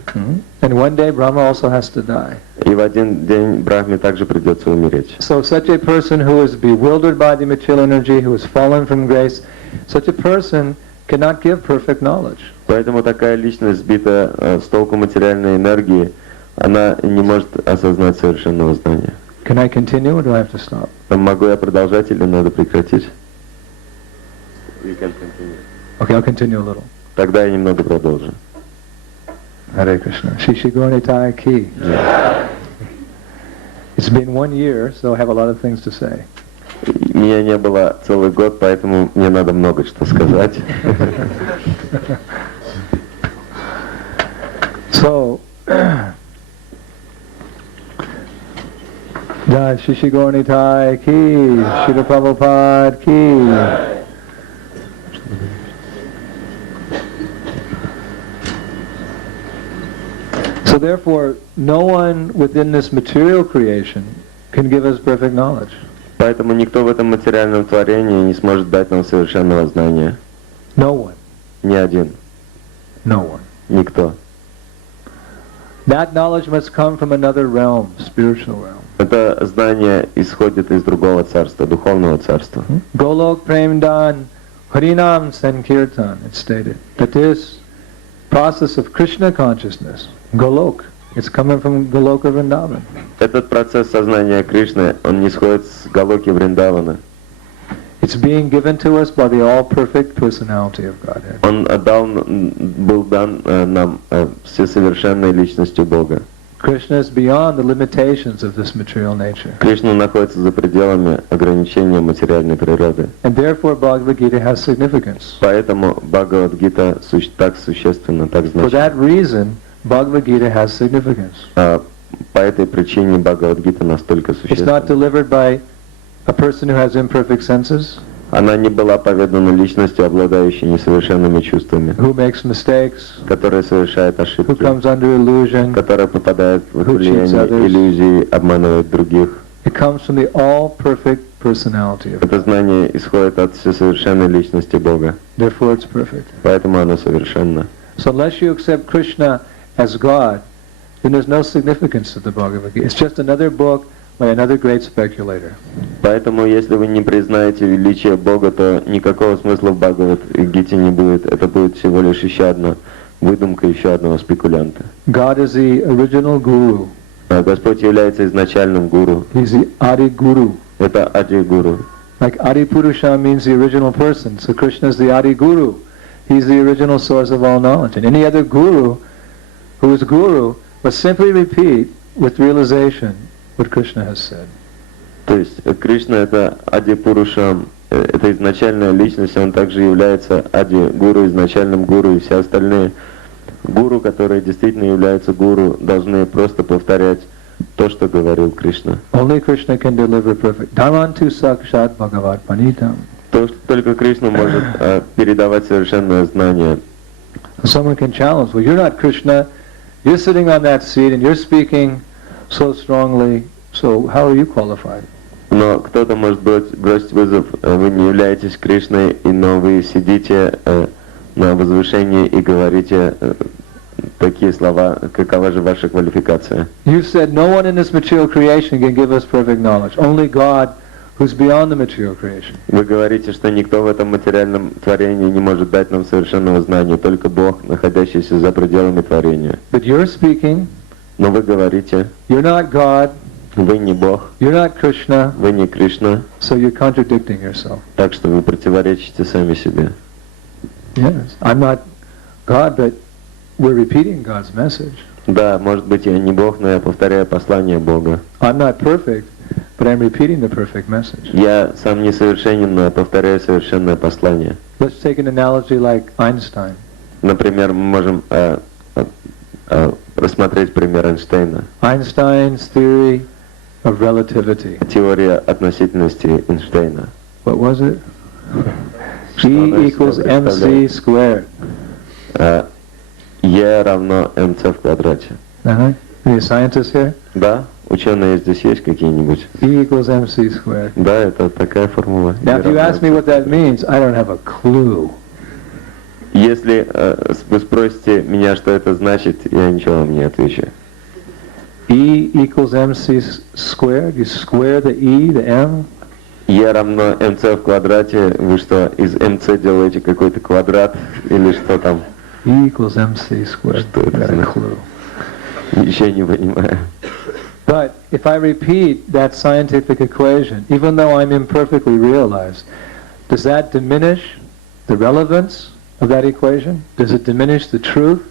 And one day Brahma also has to die. И в один день Брахме также придется умереть. So such a person who is bewildered by the material energy, who has fallen from grace, such a person cannot give perfect knowledge. Поэтому такая личность, сбита с толку материальной энергии, она не может осознать совершенного знания. Can I continue or do I have to stop? Могу я продолжать или надо прекратить? You can continue. Okay, I'll continue a little. Тогда я немного продолжу. Hare Krishna. Shishi Gauranitai Ki. It's been 1 year, so I have a lot of things to say. Меня не было целый год, поэтому мне надо много что сказать. So, Jai Shishi Gauranitai Ki. Shrila Prabhupada Ki. So therefore, no one within this material creation can give us perfect knowledge. Поэтому никто в этом материальном творении не сможет дать нам совершенного знания. No one. Ни один. No one. Никто. That knowledge must come from another realm, spiritual realm. Это знание исходит из другого царства, духовного царства. Golok Premdan Harinam Sankirtan, it's stated that this process of Krishna consciousness, Golok, it's coming from Goloka Vrindavan. Этот процесс сознания Кришны, он не исходит с Галоки Вриндавана. It's being given to us by the all-perfect personality of Godhead. Он был дан нам всесовершенной личностью Бога. Krishna is beyond the limitations of this material nature. Кришна находится за пределами ограничения материальной природы. And therefore Bhagavad Gita has significance. Поэтому Бхагавад-гита так существенна, так For that значительна. reason, Bhagavad Gita has significance. По этой причине Бхагавад-гита настолько It's not существенна. delivered by a person who has imperfect senses, Она не была поведана личностью, обладающей несовершенными чувствами, who makes mistakes, которая совершает who ошибки, comes under illusion. которая попадает в Who cheats влияние others. иллюзий, обманывает других. It comes from the all-perfect personality of God. Это знание исходит от всесовершенной личности Бога, Therefore it's perfect. поэтому оно совершенно. So unless you accept Krishna as God, then there's no significance to the Bhagavad Gita. It's just another book by another great speculator. Поэтому, если вы не признаете величие Бога, то никакого смысла в Бхагавад-гите не будет. Это будет всего лишь еще одна выдумка еще одного спекулянта. God is the original Guru. Господь является изначальным гуру. He's the Adi Guru. Это Ади-гуру. Like Adi Purusha means the original person. So Krishna is the Adi Guru. He's the original source of all knowledge. And any other guru who is guru must simply repeat with realization what Krishna has said. То есть Кришна это Ади-пурушам, это изначальная личность, он также является Ади-гуру, изначальным гуру, и все остальные Гуру, которые действительно являются гуру, должны просто повторять то, что говорил Кришна. Only Krishna can deliver perfect. Dharantu sakshat bhagavad panitam. Только Кришна может передавать совершенное знание. Someone can challenge, well, you're not Krishna, you're sitting on that seat and you're speaking so strongly, so how are you qualified? Но кто-то может бросить вызов, вы не являетесь Кришной, но вы сидите на возвышении и говорите такие слова, какова же ваша квалификация? You said no one in this material creation can give us perfect knowledge, only God who's beyond the material creation. Вы говорите, что никто в этом материальном творении не может дать нам совершенного знания, только Бог, находящийся за пределами творения. But you're speaking, Но вы говорите, you're not God, вы не Бог, you're not Krishna, вы не Кришна, so you're contradicting yourself. так что вы противоречите сами себе. Yes, I'm not God, but we're repeating God's message. Да, может быть, я не Бог, но я повторяю послание Бога. I'm not perfect, but I'm repeating the perfect message. Я сам несовершенен, но я повторяю совершенное послание. Let's take an analogy like Einstein. Например, мы можем рассмотреть пример Эйнштейна. Einstein's theory of relativity. Теория относительности Эйнштейна. What was it? E equals mc squared. E равно mc в квадрате. Uh-huh. Any scientists here? Да? Ученые здесь есть какие-нибудь? E equals mc squared. Да, это такая формула. Now, if you ask me what that means, I don't have a clue. Если вы спросите меня, что это значит, я ничего вам не отвечу. E equals mc squared. You square the e, the m. E равно mc в квадрате. Вы что, из mc делаете какой-то квадрат или что там? E equals mc squared. Что это Got a значит? clue. Ничего не понимаю. But if I repeat that scientific equation, even though I'm imperfectly realized, does that diminish the relevance of that equation? Does it diminish the truth,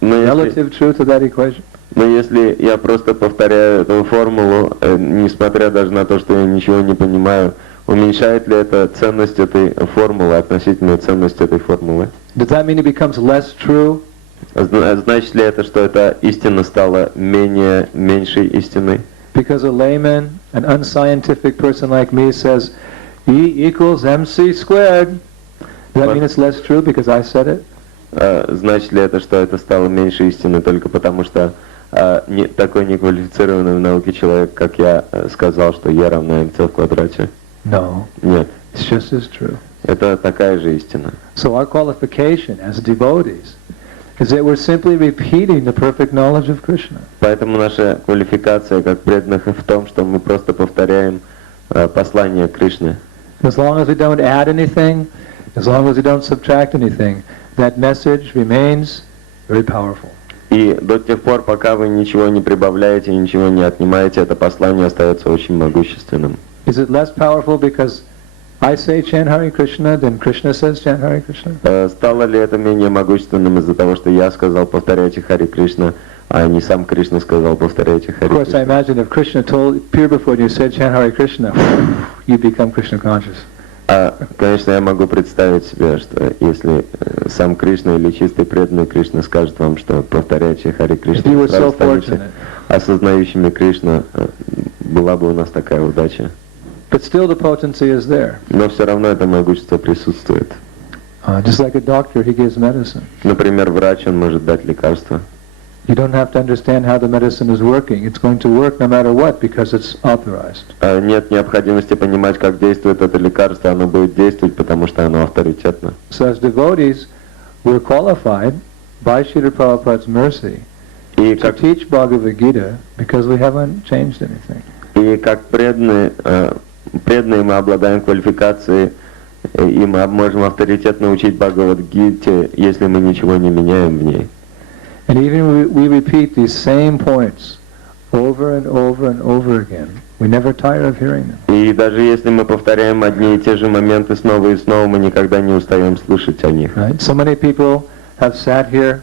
relative truth of that equation? Но если я просто повторяю эту формулу, несмотря даже на то, что я ничего не понимаю, уменьшает ли это ценность этой формулы, относительную ценность этой формулы? Does that mean it becomes less true? Значит ли это, что эта истина стала меньшей истиной? Because a layman, an unscientific person like me says, E equals mc squared. Does that mean it's less true because I said it? Значит ли это, что это стало меньшей истиной только потому, что такой неквалифицированный в науке человек, как я, сказал, что E равно mc в квадрате? No. Нет. It's just as true. Это такая же истина. So our qualification as devotees is that we're simply repeating the perfect knowledge of Krishna. Поэтому наша квалификация как преданных в том, что мы просто повторяем послание Кришны. As long as we don't add anything, as long as we don't subtract anything, that message remains very powerful. И до тех пор, пока вы ничего не прибавляете, ничего не отнимаете, это послание остается очень могущественным. Is it less powerful because I say chant Hare Krishna, then Krishna says chant Hare Krishna? Стало ли это менее могущественным из-за того, что я сказал повторяйте Харе Кришна, а не сам Кришна сказал повторяйте Харе Of course, I Кришна? imagine if Krishna appeared before you, said chant Hare Krishna, you become Krishna conscious. Конечно, я могу представить себе, что если сам Кришна или чистый преданный Кришна скажет вам, что повторяйте Харе Кришна, вы сразу станете осознающими Кришну, была бы у нас такая удача. But still the potency is there. Но все равно это могущество присутствует. Just like a doctor, he gives medicine. Например, врач, он может дать лекарство. You don't have to understand how the medicine is working. It's going to work no matter what because it's authorized. Нет необходимости понимать, как действует это лекарство, оно будет действовать, потому что оно авторитетно. So as devotees, we're qualified by Srila Prabhupada's mercy to teach Bhagavad Gita because we haven't changed anything. И как преданные мы обладаем квалификацией, и мы можем авторитетно учить Бхагавад-гите, если мы ничего не меняем в ней. And even we repeat these same points over and over and over again. We never tire of hearing them. И даже если мы повторяем одни и те же моменты снова и снова, мы никогда не устаем слышать о них. Right? So many people have sat here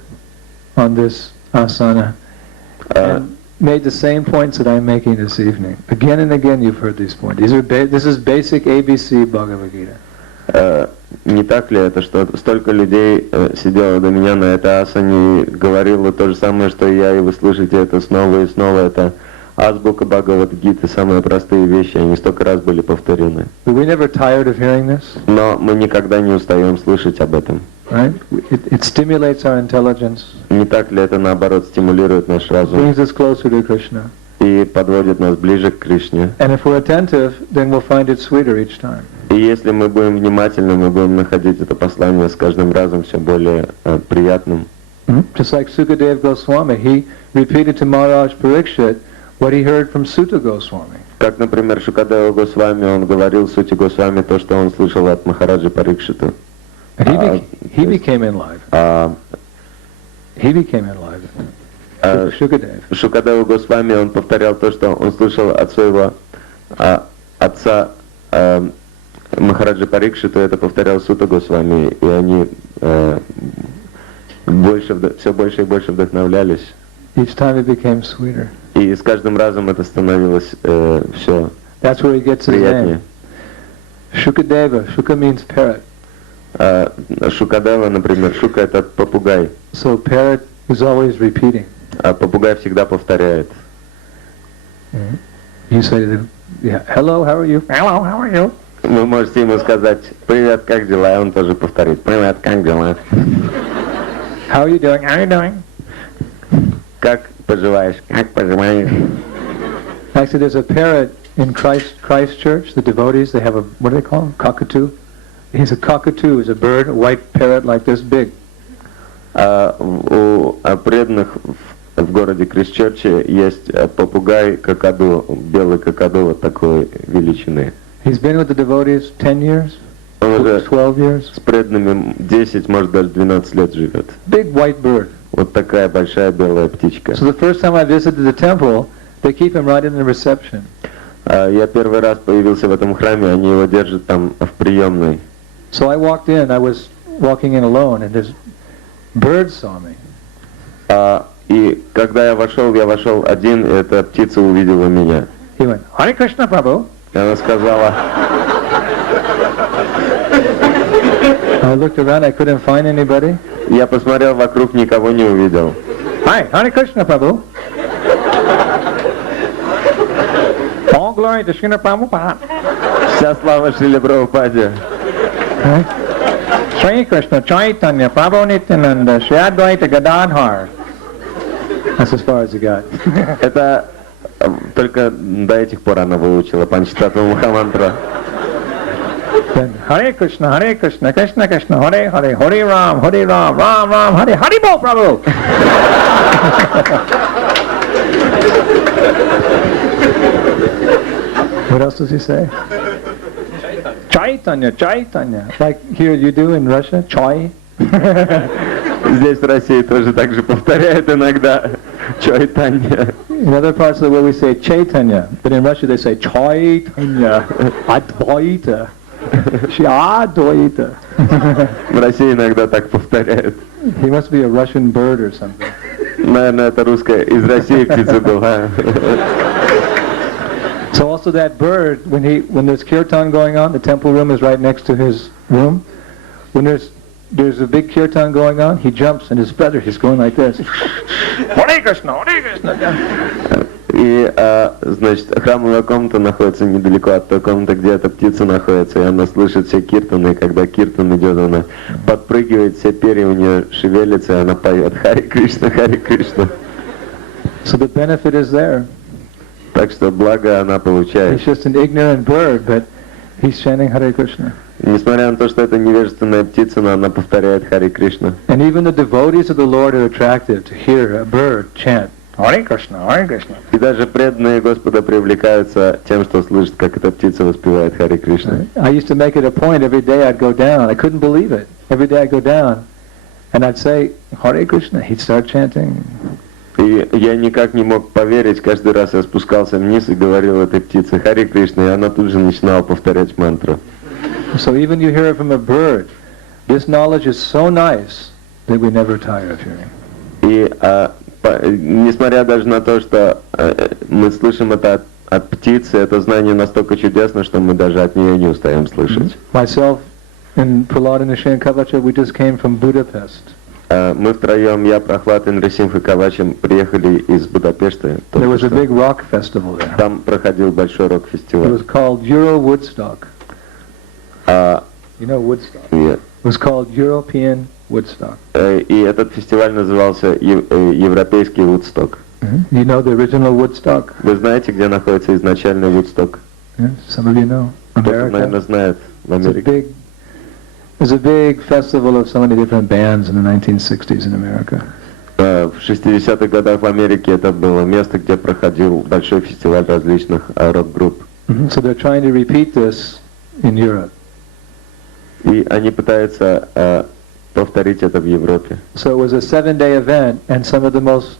on this asana and made the same points that I'm making this evening. Again and again you've heard these points. This is basic ABC Bhagavad Gita. Не так ли это, что столько людей сидело до меня на этой асане и говорило то же самое, что и я, и вы слышите это снова и снова, это азбука Бхагавад Гиты, самые простые вещи, они столько раз были повторены. We never tired of hearing this? Но мы никогда не устаем слышать об этом. Right? It stimulates our intelligence. Не так ли это, наоборот, стимулирует наш разум Brings us closer to Krishna. и подводит нас ближе к Кришне? And if we're attentive, then we'll find it sweeter each time. И если мы будем внимательны, мы будем находить это послание с каждым разом все более приятным. Just like Sukadeva Goswami, he repeated to Maharaj Parikshit what he heard from Sutta Goswami. Как, например, Шукадева Госвами, он говорил Сути Госвами то, что он слышал от Махараджи Парикшита. And he became enlightened. He became enlightened. Shukadeva. Шукадева Госвами, он повторял то, что он слышал от своего отца Махараджи Парикшиту, это повторял Сута Госвами, и они все больше и больше вдохновлялись. Each time it became sweeter. И с каждым разом это становилось все That's where he gets his приятнее. name. Shukadeva. Shuka means parrot. Шукадева, например, Шука это попугай. So parrot is always repeating. А попугай всегда повторяет. You say to them, yeah, hello, how are you? Hello, how are you? Вы можете ему сказать: привет, как дела? И он тоже повторит: привет, как дела? How are you doing? How are you doing? Как поживаешь? Как поживаешь? Actually, there's a parrot in Christ Church. The devotees, they have a, what do they call him? Cockatoo. He's a cockatoo. He's a bird, a white parrot like this big. У преданных в городе Крайстчерче есть попугай какаду, белый какаду вот такой величины. He's been with the devotees 10 years, Он уже 12 years. с преданными 10, может даже 12 лет живет. Big white bird. Вот такая большая белая птичка. So the first time I visited the temple, they keep him right in the reception. Я первый раз появился в этом храме, они его держат там в приемной. So I walked in, I was walking in alone, and this bird saw me. И когда я вошел один, и эта птица увидела меня. He went, Hare Krishna, Prabhu. И она сказала... I looked around, I couldn't find anybody. Я посмотрел вокруг, никого не увидел. Hi, Hare Krishna, Prabhu. All glory to Srila Prabhupada. Вся слава Шриле Прабхупаде. Sri Krishna Chaitanya Prabhu Nityananda Shri Advaita Gadadhar. That's as far as he got. Это только до этих пор она выучила Панчтаттву Махамантру. Then Hare Krishna, Krishna Krishna, Hare Hare, Hare Ram, Ram Ram, Hare Hare Bol Prabhu. What else does he say? Chaitanya, Chaitanya. Like here you do in Russia, Chai. Здесь в России тоже так же повторяют иногда Чайтанья. In other parts of the world we say Chaitanya, but in Russia they say Chaitanya, Advaita, Advaita. В России иногда так повторяют. He must be a Russian bird or something. Наверное, это русская из России птица была. So also that bird, when there's kirtan going on, the temple room is right next to his room. When there's a big kirtan going on, he jumps and his feather, he's going like this. Hare Krishna, Hare Krishna. И, значит, храмовая комната находится недалеко от той комнаты, где эта птица находится, и она слышит все киртаны, и когда киртан идет, она подпрыгивает, все перья у нее шевелятся, и она поет Харе Кришна, Харе Кришна. So the benefit is there. Так что благо она получает. He's just an ignorant bird, but he's chanting Hare Krishna. Несмотря на то, что это невежественная птица, но она повторяет Харе Кришна. And even the devotees of the Lord are attracted to hear a bird chant Hare Krishna, Hare Krishna. И даже преданные Господа привлекаются тем, что слышат, как эта птица воспевает Харе Кришна. I used to make it a point every day I'd go down. I couldn't believe it. Every day I'd go down and I'd say Hare Krishna. He'd start chanting. И я никак не мог поверить, каждый раз я спускался вниз и говорил этой птице Харе Кришна, и она тут же начинала повторять мантру. So even you hear it from a bird, this knowledge is so nice that we never tire of hearing. И несмотря даже на то, что мы слышим это от птицы, это знание настолько чудесно, что мы даже от нее не устаем слышать. Myself, and Prahlad and Nishin Kavacha, we just came from Budapest. Мы втроем, я, Прохлад, Индрасимх и Кавачем, приехали из Будапешта. There was a big rock festival there. Там проходил большой It рок-фестиваль. was called Euro Woodstock. You know Woodstock? Yeah. It was called European Woodstock. И этот фестиваль назывался Европейский Вудсток. You know the original Woodstock? Вы знаете, где находится изначальный Вудсток? Yeah, some of you know. Кто-то, наверное, знает в Америке. It was a big festival of so many different bands in the 1960s in America. В 60-х годах в Америке это было место, где проходил большой фестиваль различных рок-групп. So they're trying to repeat this in Europe. И они пытаются повторить это в Европе. So it was a 7-day event, and some of the most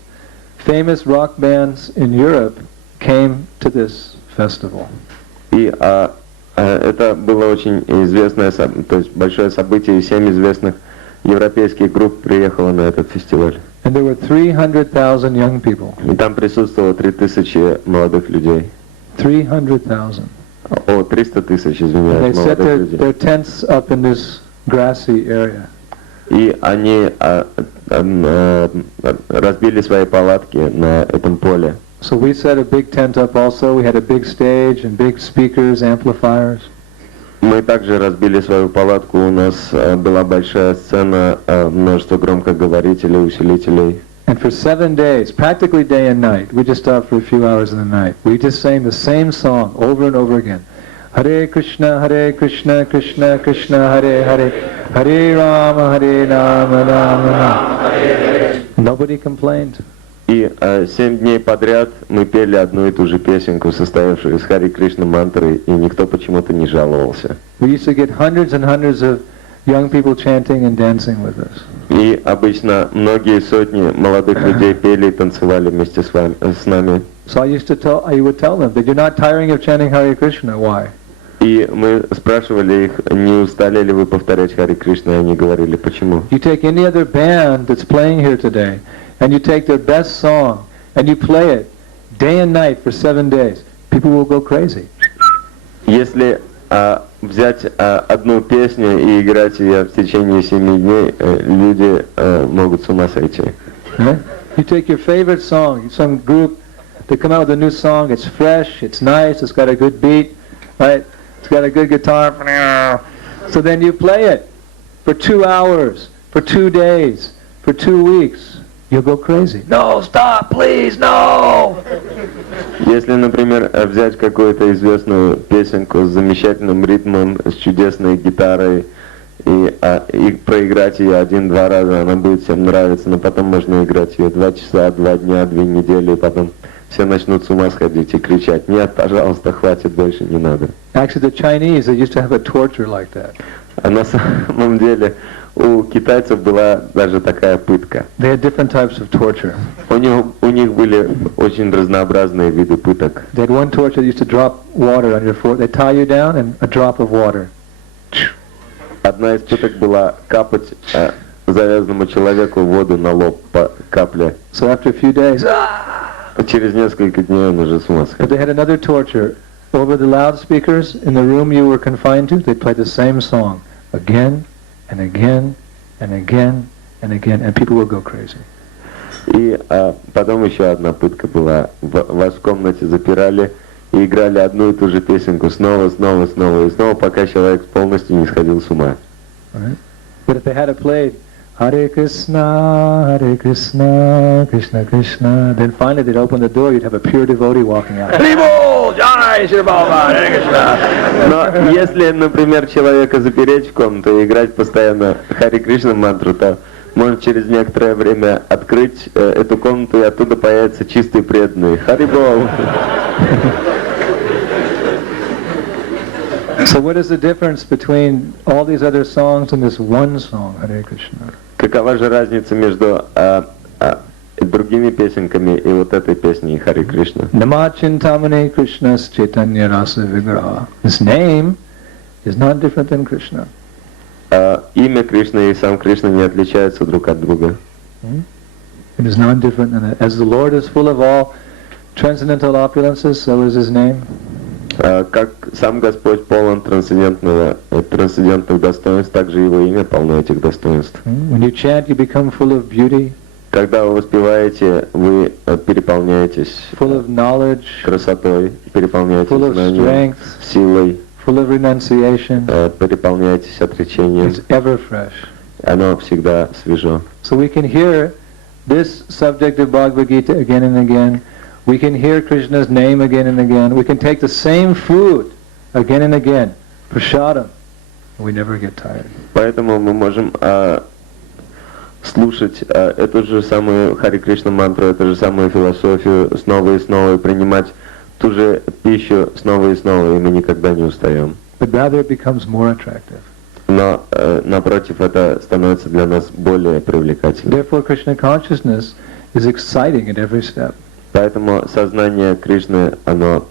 famous rock bands in Europe came to this festival. И это было очень известное, то есть большое событие, и 7 известных европейских групп приехало на этот фестиваль. And there were 300,000 young people. И там присутствовало 3000 молодых людей. 300,000. 300 тысяч, They извиняюсь, set молодых людей. their tents up in this grassy area. И они разбили свои палатки на этом поле. So we set a big tent up also. We had a big stage and big speakers, amplifiers. Мы также разбили свою палатку, у нас была большая сцена, множество громкоговорителей, усилителей. And for 7 days, practically day and night, we just stopped for a few hours in the night. We just sang the same song over and over again. Hare Krishna, Krishna Krishna, Hare Hare, Hare Rama, Rama Rama. Nobody complained. И 7 дней подряд мы пели одну и ту же песенку, состоявшую из Хари Кришна мантры, и никто почему-то не жаловался. We used to get hundreds and hundreds of young people chanting and dancing with us. И обычно многие сотни молодых людей пели и танцевали вместе с нами. So I would tell them that you're not tiring of chanting Hare Krishna. Why? И мы спрашивали их, не устали ли вы повторять Хари Кришна, и они говорили, почему. You take any other band that's playing here today, and you take their best song, and you play it day and night for 7 days, people will go crazy. Если взять одну песню и играть ее в течение 7 дней, люди могут с ума сойти. Right? You take your favorite song, some group, they come out with a new song, it's fresh, it's nice, it's got a good beat, right? It's got a good guitar. So then you play it for 2 hours, for 2 days, for 2 weeks. You'll go crazy. No, stop, please, no! Если, например, взять какую-то известную песенку с замечательным ритмом, с чудесной гитарой, и проиграть ее 1-2 раза, она будет всем нравиться, но потом можно играть ее 2 часа, 2 дня, 2 недели, и потом все начнут с ума сходить и кричать: нет, пожалуйста, хватит, больше не надо. Actually, the Chinese, they used to have a torture like that. А на самом деле у китайцев была даже такая пытка. They had different types of torture. У них были очень разнообразные виды пыток. They had one torture that used to drop water on your forehead. They tie you down and a drop of water. Одна из пыток была капать завязанному человеку воду на лоб по капле. So after a few days, Через несколько дней он уже с ума but they сходил. had another torture. Over the loudspeakers in the room you were confined to, they'd play the same song again and again and again and again, and people would go crazy. И потом еще одна пытка была. Вас в комнате запирали и играли одну и ту же песенку снова, и снова, пока человек полностью не сходил с ума. Right? But if they had it played Hare Krishna, Krishna Krishna, then finally they'd open the door, you'd have a pure devotee walking out. Но если, например, человека запереть в комнату и играть постоянно Хари Кришна мантру, то можно через некоторое время открыть эту комнату, и оттуда появятся чистые преданные. Харибол! So what is the difference between all these other songs and this one song, Hare Krishna? Какова же разница между другими песенками и вот этой песней Хари Кришна? Namachintamane Krishna's Chaitanya Rasa Vigraha. His name is not different than Krishna. Имя Кришны и сам Кришна не отличаются друг от друга. It is not different than that. As the Lord is full of all transcendental opulences, so is his name. Как сам Господь полон трансцендентных достоинств, также его имя полно этих достоинств. When you chant, you become full of beauty, Когда вы воспеваете, вы переполняетесь full of knowledge, красотой, переполняетесь full of знанием, strength, силой, full of renunciation. переполняетесь отречением. It's ever fresh. Оно всегда свежо. So we can hear this subject of Bhagavad Gita again and again. We can hear Krishna's name again and again. We can take the same food again and again, prasadam, and we never get tired. Поэтому мы можем слушать эту же самую Хари Кришна мантру, эту же самую философию снова и снова, и принимать ту же пищу снова и снова, и мы никогда не устаем. But rather it becomes more attractive. Но напротив, это становится для нас более привлекательным. Therefore Krishna consciousness is exciting at every step. Поэтому сознание Кришны, оно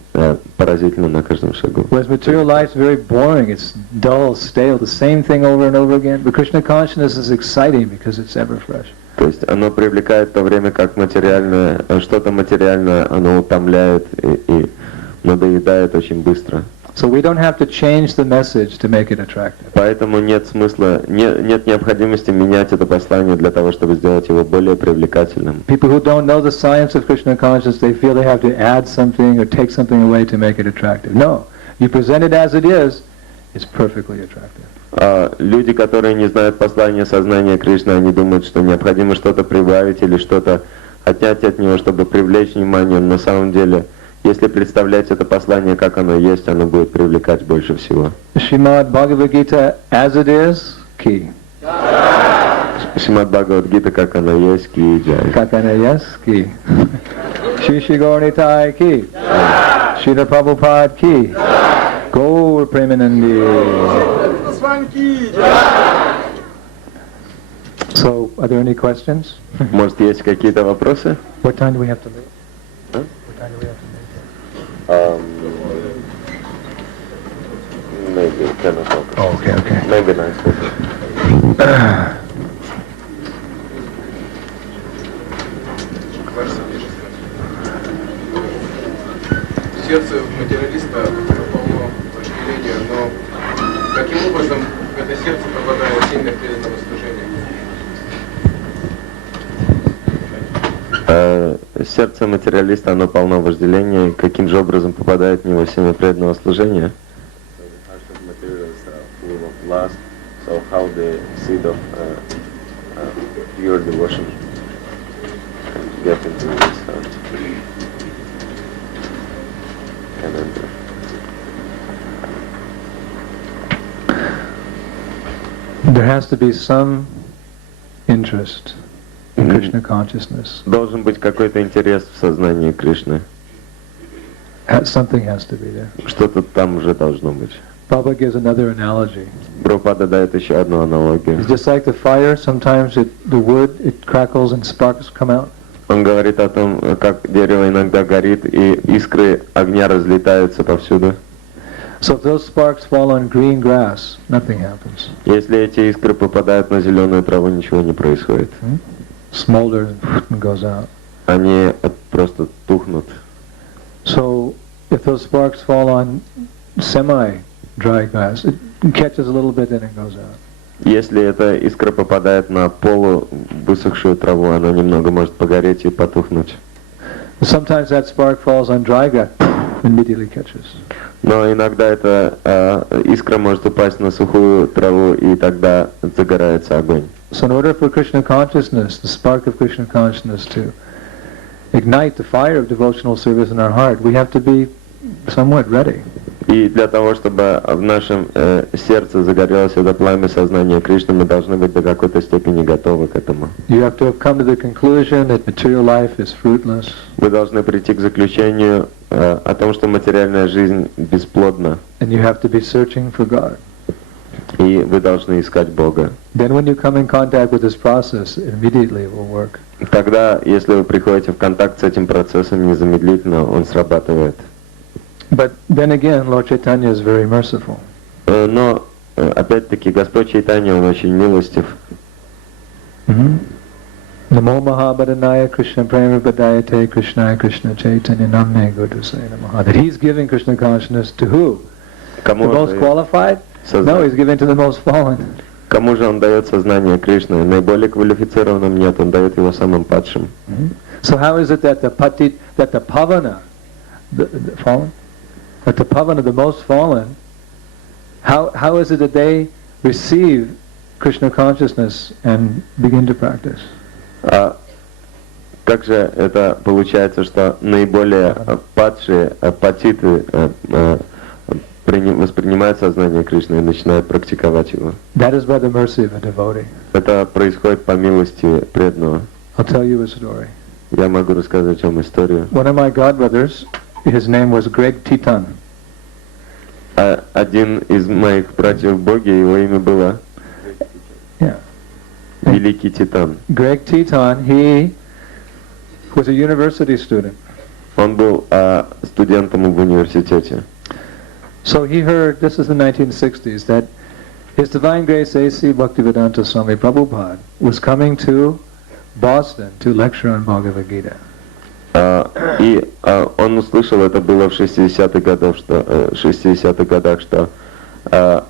поразительно на каждом шагу. Whereas material life is very boring, it's dull, stale, the same thing over and over again. But Krishna consciousness is exciting because it's ever fresh. То есть оно привлекает в то время, как материальное, что-то материальное, оно утомляет и надоедает очень быстро. So we don't have to change the message to make it attractive. Поэтому нет смысла, нет необходимости менять это послание для того, чтобы сделать его более привлекательным. People who don't know the science of Krishna consciousness, they feel they have to add something or take something away to make it attractive. No, you present it as it is, it's perfectly attractive. Люди, которые не знают послания сознания Кришны, они думают, что необходимо что-то прибавить или что-то отнять от него, чтобы привлечь внимание. На самом деле, если представлять это послание, как оно есть, оно будет привлекать больше всего. Srimad Bhagavad Gita as it is, key. Шримад Бхагавад Гита, как оно есть, ки джай. Как оно есть, key. Shri Shri Gaur Nitai key. Srila Prabhupada key. Gaur Premanandi. So, are there any questions? Может, есть какие-то вопросы? What time do we have to leave? Huh? What time do we have to leave? Maybe 10 o'clock. Oh, okay. Maybe 9:30. Сердце материалиста полно вожделения, но каким образом это сердце пропадает сильно преданного служения? Сердце материалиста, оно полно вожделения. Каким же образом попадает в него семя преданного служения? So how the seed of pure devotion get into this heart and enter. There has to be some interest in Krishna consciousness. Должен быть какой-то интерес в сознании Кришны. Something has to be there. Что-то там уже должно быть. Prabhupada gives another analogy. Прабхупада дает еще одну аналогию. It's just like the fire, sometimes the wood, it crackles and sparks come out. Он говорит о том, как дерево иногда горит, и искры огня разлетаются повсюду. So if those sparks fall on green grass, nothing happens. Если эти искры попадают на зеленую траву, ничего не происходит. Smolders and goes out. Они просто тухнут. So if those sparks fall on semi-dry grass, it catches a little bit and it goes out. Если эта искра попадает на полувысохшую траву, она немного может погореть и потухнуть. Sometimes that spark falls on dry grass, immediately catches. Но иногда эта искра может упасть на сухую траву, и тогда загорается огонь. So in order for Krishna consciousness, the spark of Krishna consciousness to ignite the fire of devotional service in our heart, we have to be somewhat ready. И для того, чтобы в нашем сердце загорелось это пламя сознания Кришны, мы должны быть до какой-то степени готовы к этому. You have to have come to the conclusion that material life is fruitless. Вы должны прийти к заключению о том, что материальная жизнь бесплодна. And you have to be searching for God. И вы должны искать Бога. Then when you come in contact with this process, immediately it will work. Тогда, если вы приходите в контакт с этим процессом, незамедлительно он срабатывает. But then again, Lord Chaitanya is very merciful. Но, опять-таки, Господь Чайтанья, Он очень милостив. When Namo Mahabhadanaya Krishna Prema Padayate Krishnaya Krishna Chaitanya Namne Gudusaya Namaha. That he's giving Krishna consciousness to who? The most qualified? No, he's giving to the most fallen. Кому же он дает сознание Кришны? Наиболее квалифицированным нет, он дает его самым падшим. So how is it that the Pavana, the fallen? That the Pavana, the most fallen, how is it that they receive Krishna consciousness and begin to practice? А как же это получается, что наиболее падшие, патиты воспринимают сознание Кришны и начинают практиковать его? That is by the mercy of a devotee. Это происходит по милости преданного. I'll tell you a story. Я могу рассказать вам историю. One of my godbrothers, his name was Greg Titan. Один из моих братьев в Боге, его имя было Великий Титан. Greg Titan, he was a university student. Он был студентом в университете. So he heard, this is the 1960s, that His Divine Grace A.C. Bhaktivedanta Swami Prabhupada was coming to Boston to lecture on Bhagavad Gita. И он услышал, это было в 60-х годах, что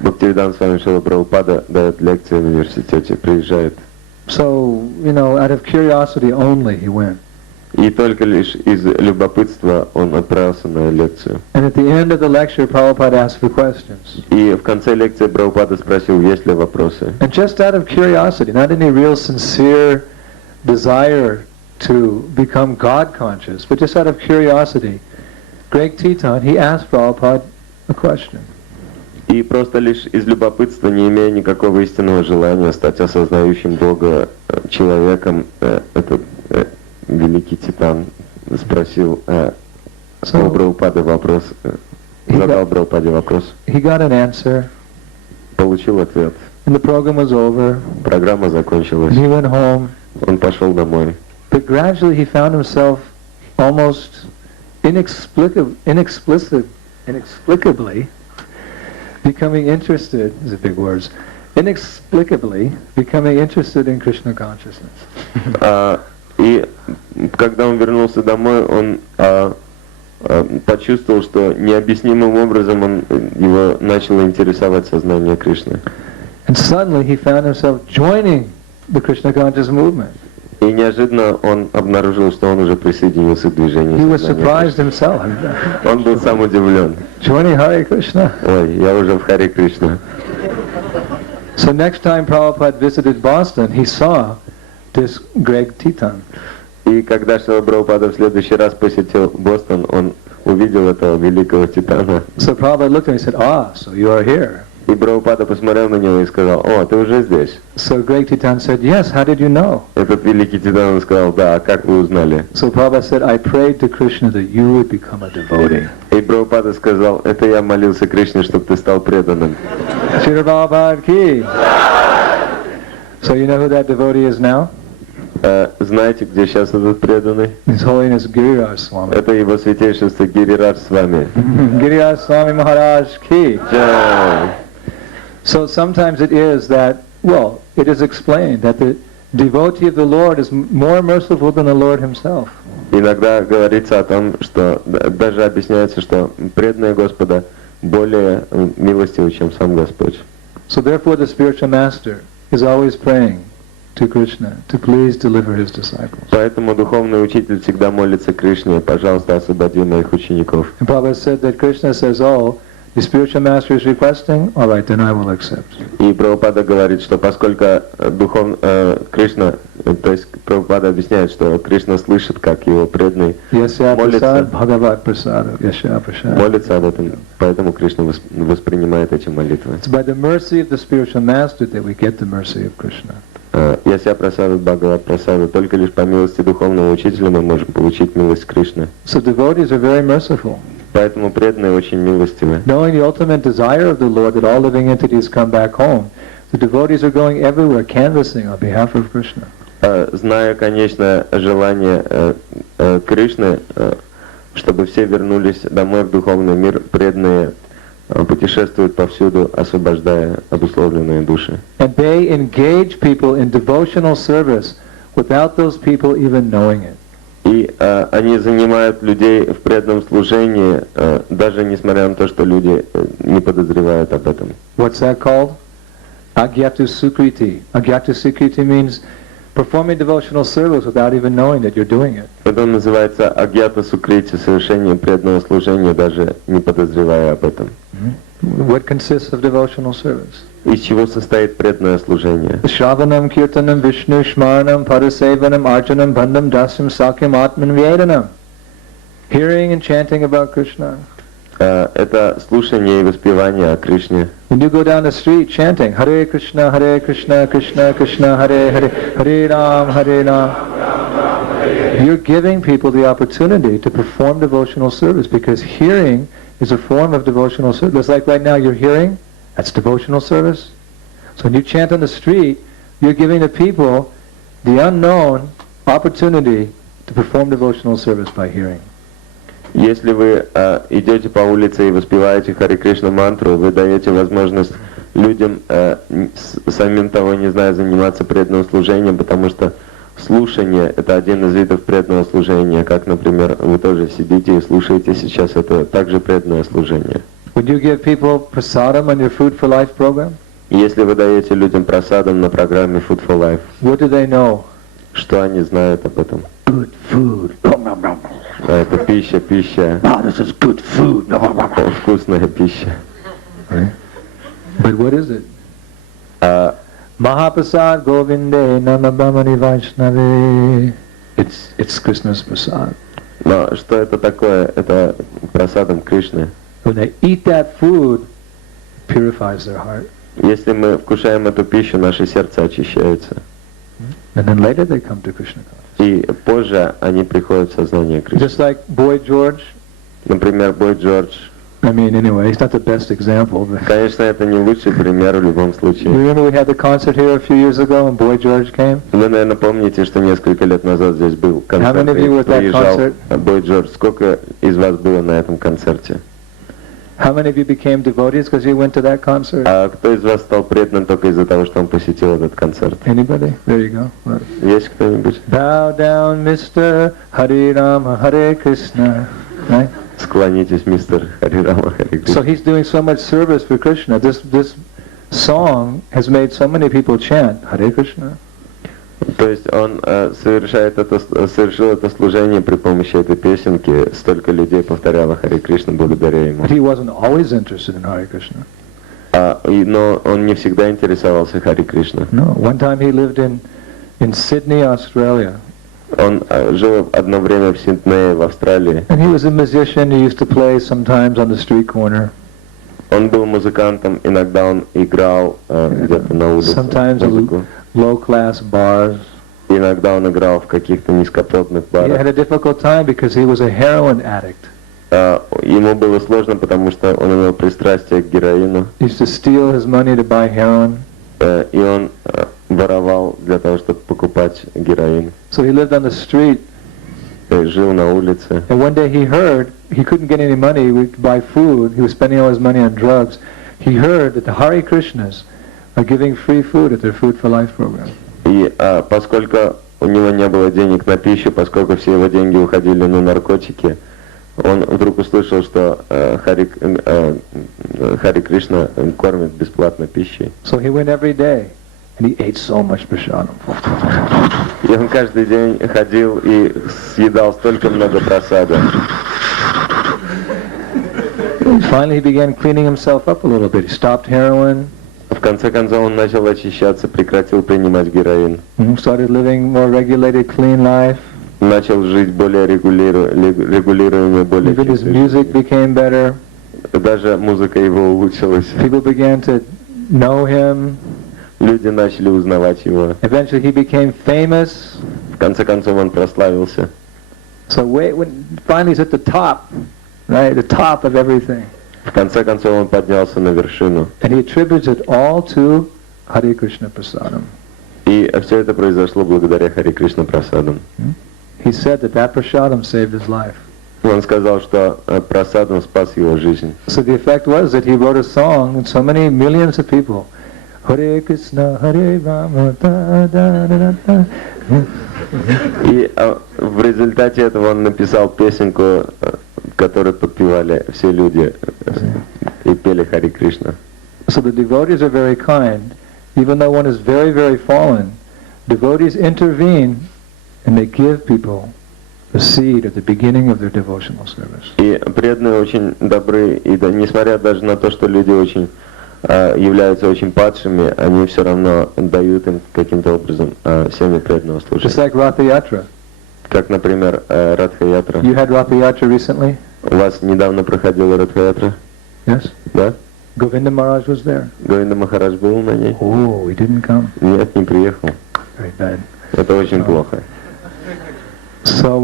Бхактивиданта Свами Шрила Прабхупада дает лекции в университете, приезжает. So, out of curiosity only he went. И только лишь из любопытства он отправился на лекцию. And at the end of the lecture, Prabhupada asked for questions. И в конце лекции Прабхупада спросил, есть ли вопросы. And just out of curiosity, not any real sincere desire to become God conscious, but just out of curiosity, Greg Titan, he asked Prabhupada a question. И просто лишь из любопытства, не имея никакого истинного желания стать осознающим Бога человеком, этот Великий Титан спросил у Прабхупады вопрос, задал Прабхупаде вопрос. He got an answer. Получил ответ. And the program was over. Программа закончилась. He went home. Он пошел домой. But gradually he found himself almost inexplicably becoming interested, these are big words, inexplicably becoming interested in Krishna consciousness. И когда он вернулся домой, он почувствовал, что необъяснимым образом его начало интересовать сознание Кришны. And suddenly he found himself joining the Krishna conscious movement. И неожиданно он обнаружил, что он уже присоединился к движению. He was surprised himself. Он был сам удивлен. Joining Hare Krishna. Ой, я уже в Харе Кришна. So next time Prabhupada visited Boston, he saw this Greg Titan. И когда Шрила Прабхупада в следующий раз посетил Бостон, он увидел этого великого Титана. So Prabhupada looked at him and said, so you are here. И Прабхупада посмотрел на него и сказал, ты уже здесь. So Greg Titan said, yes, how did you know? Этот великий Титан сказал, да, а как вы узнали? So Prabhupada said, I prayed to Krishna that you would become a devotee. И Прабхупада сказал, это я молился Кришне, чтобы ты стал преданным. Shri Prabhupada ki. So you know who that devotee is now? Знаете, где сейчас этот преданный? His Holiness Giriraj Swami. Это его святейшество Гирирадж Свами. Giriraj Swami Maharaj ki. Jai. So sometimes it is that, it is explained that the devotee of the Lord is more merciful than the Lord himself. Иногда говорится о том, что даже объясняется, что преданные Господа более милостивы, чем сам Господь. So therefore the spiritual master is always praying to Krishna to please deliver his disciples. Поэтому духовный учитель всегда молится Кришне, пожалуйста, освободи моих учеников. And Prabhupada said that Krishna says, the spiritual master is requesting, all right, then I will accept. И Прабхупада говорит, что поскольку Кришна, то есть Прабхупада объясняет, что Кришна слышит, как его преданный молится об этом, поэтому Кришна воспринимает эти молитвы. It's by the mercy of the spiritual master that we get the mercy of Krishna. Яся прасада Бхагавад прасада, только лишь по милости духовного учителя мы можем получить милость Кришны. So devotees are very merciful. Поэтому преданные очень милостивы. Knowing the ultimate desire of the Lord that all living entities come back home, the devotees are going everywhere canvassing on behalf of Krishna. Зная конечное желание Кришны, чтобы все вернулись домой в духовный мир, преданные путешествует повсюду, освобождая обусловленные души. And they engage people in devotional service without those people even knowing it. И они занимают людей в преданном служении, даже несмотря на то, что люди не подозревают об этом. What's that called? Agyatu sukriti. Agyatu sukriti means performing devotional service without even knowing that you're doing it. Это называется агьята сукрити, совершение преданного служения, даже не подозревая об этом. What consists of devotional service? Из чего состоит преданное служение? Shravanam, kirtanam, Vishnu, shmaranam, parasevanam, arjanam, bandham, dasyam, sakyam, atman, vyedanam. Hearing and chanting about Krishna. Это слушание и воспевание о Кришне. When you go down the street chanting Hare Krishna, Krishna Krishna, Hare Hare, Hare Ram, you're giving people the opportunity to perform devotional service, because hearing is a form of devotional service. Just like right now you're hearing, that's devotional service. So when you chant on the street, you're giving the people, the unknown, opportunity to perform devotional service by hearing. Если вы идете по улице и воспеваете Харе Кришна мантру, вы даете возможность людям, самим того не зная, заниматься преданным служением, потому что слушание — это один из видов преданного служения, как, например, вы тоже сидите и слушаете сейчас, это также преданное служение. Would you give people prasadam on your Food for Life program? Если вы даете людям просадам на программе Food for Life, what do they know? Что они знают об этом? Good food. Это пища. Wow, this is good food. Вкусная пища. Right? But what is it? Mahaprasad Govinde Nama Brahmani Vaishnavi. It's Krishna's prasad. Но что это такое? Это прасадам Кришны. When they eat that food, it purifies their heart. Если мы вкушаем эту пищу, наше сердце очищается. And then later they come to Krishna consciousness. И позже они приходят в сознание Кришны. Just like Boy George. Например, Бой Джордж. I mean, anyway, he's not the best example. But Конечно, это не лучший пример в любом случае. remember we had the concert here a few years ago when Boy George came? Вы, наверное, помните, что несколько лет назад здесь был концерт, How many of you were at that concert? Бой Джордж. Сколько из вас было на этом концерте? How many of you became devotees because you went to that concert? А кто из вас стал преданным только из-за того, что он посетил этот концерт? Anybody? There you go. Right. Есть кто-нибудь? Bow down, Mr. Hare Rama, Hare Krishna. Right? Склонитесь, мистер Хари Рама, Хари Кришна. So he's doing so much service for Krishna. This song has made so many people chant Hare Krishna. То есть он совершил это служение при помощи этой песенки. Столько людей повторяло Хари Кришна благодаря ему. But he wasn't always interested in Hare Krishna. Но он не всегда интересовался Хари Кришна. No. One time he lived in Sydney, Australia. Он жил одно время в Сиднее, в Австралии. And he was a musician. He used to play sometimes on the street corner. Он был музыкантом, иногда он играл где-то на улице музыку. Low-class bars. Иногда он играл в каких-то низкопротных He had барах. a difficult time because he was a heroin addict. Ему было сложно, потому что он имел пристрастие к героину. He used to steal his money to buy heroin. И он воровал для того, чтобы покупать героин. So he lived on the street. Жил на улице. And one day he heard he couldn't get any money to buy food. He was spending all his money on drugs. He heard that the Hare Krishnas are giving free food at their Food for Life program. И поскольку у него не было денег на пищу, поскольку все его деньги уходили на наркотики, он вдруг услышал, что Хари Кришна кормит бесплатно пищей. So he went every day, and he ate so much prasadam. И он каждый день ходил и съедал столько много просада. Finally he began cleaning himself up a little bit. He stopped heroin. В конце концов он начал очищаться, прекратил принимать героин. Started living more regulated, clean life. Начал жить более регулируемой, более Even his чистой music жизнью. became better. Даже музыка его улучшилась. People began to know him. Люди начали узнавать его. Eventually he became famous. В конце концов он прославился. So when finally he's at the top, right, the top of everything. В конце концов он поднялся на вершину. And he attributes it all to Hare Krishna Prasadam. И все это произошло благодаря Хари Кришна прасадам. He said that prasadam saved his life. Он сказал, что просадом спас его жизнь. So the effect was that he wrote a song, and so many millions of people, Hare Krishna, Hare Rama, da da da da. И в результате этого он написал песенку, которую подпевали все люди и пели Хари Кришна. So the devotees are very kind. Even though one is very, very fallen, devotees intervene and they give people the seed at the beginning of their devotional service. И преданные очень добры, и да, несмотря даже на то, что люди очень являются очень падшими, они все равно дают им каким-то образом семя преданного Just служения. like Ratha Yatra. Как, например, Радха-ятра. You had Ratha Yatra recently? У вас недавно проходила Радха-ятра? Yes? Да? Govinda Maharaj was there. Говинда Махарадж был на ней? Oh, he didn't come. Нет, не приехал. Very bad. Это очень плохо. So,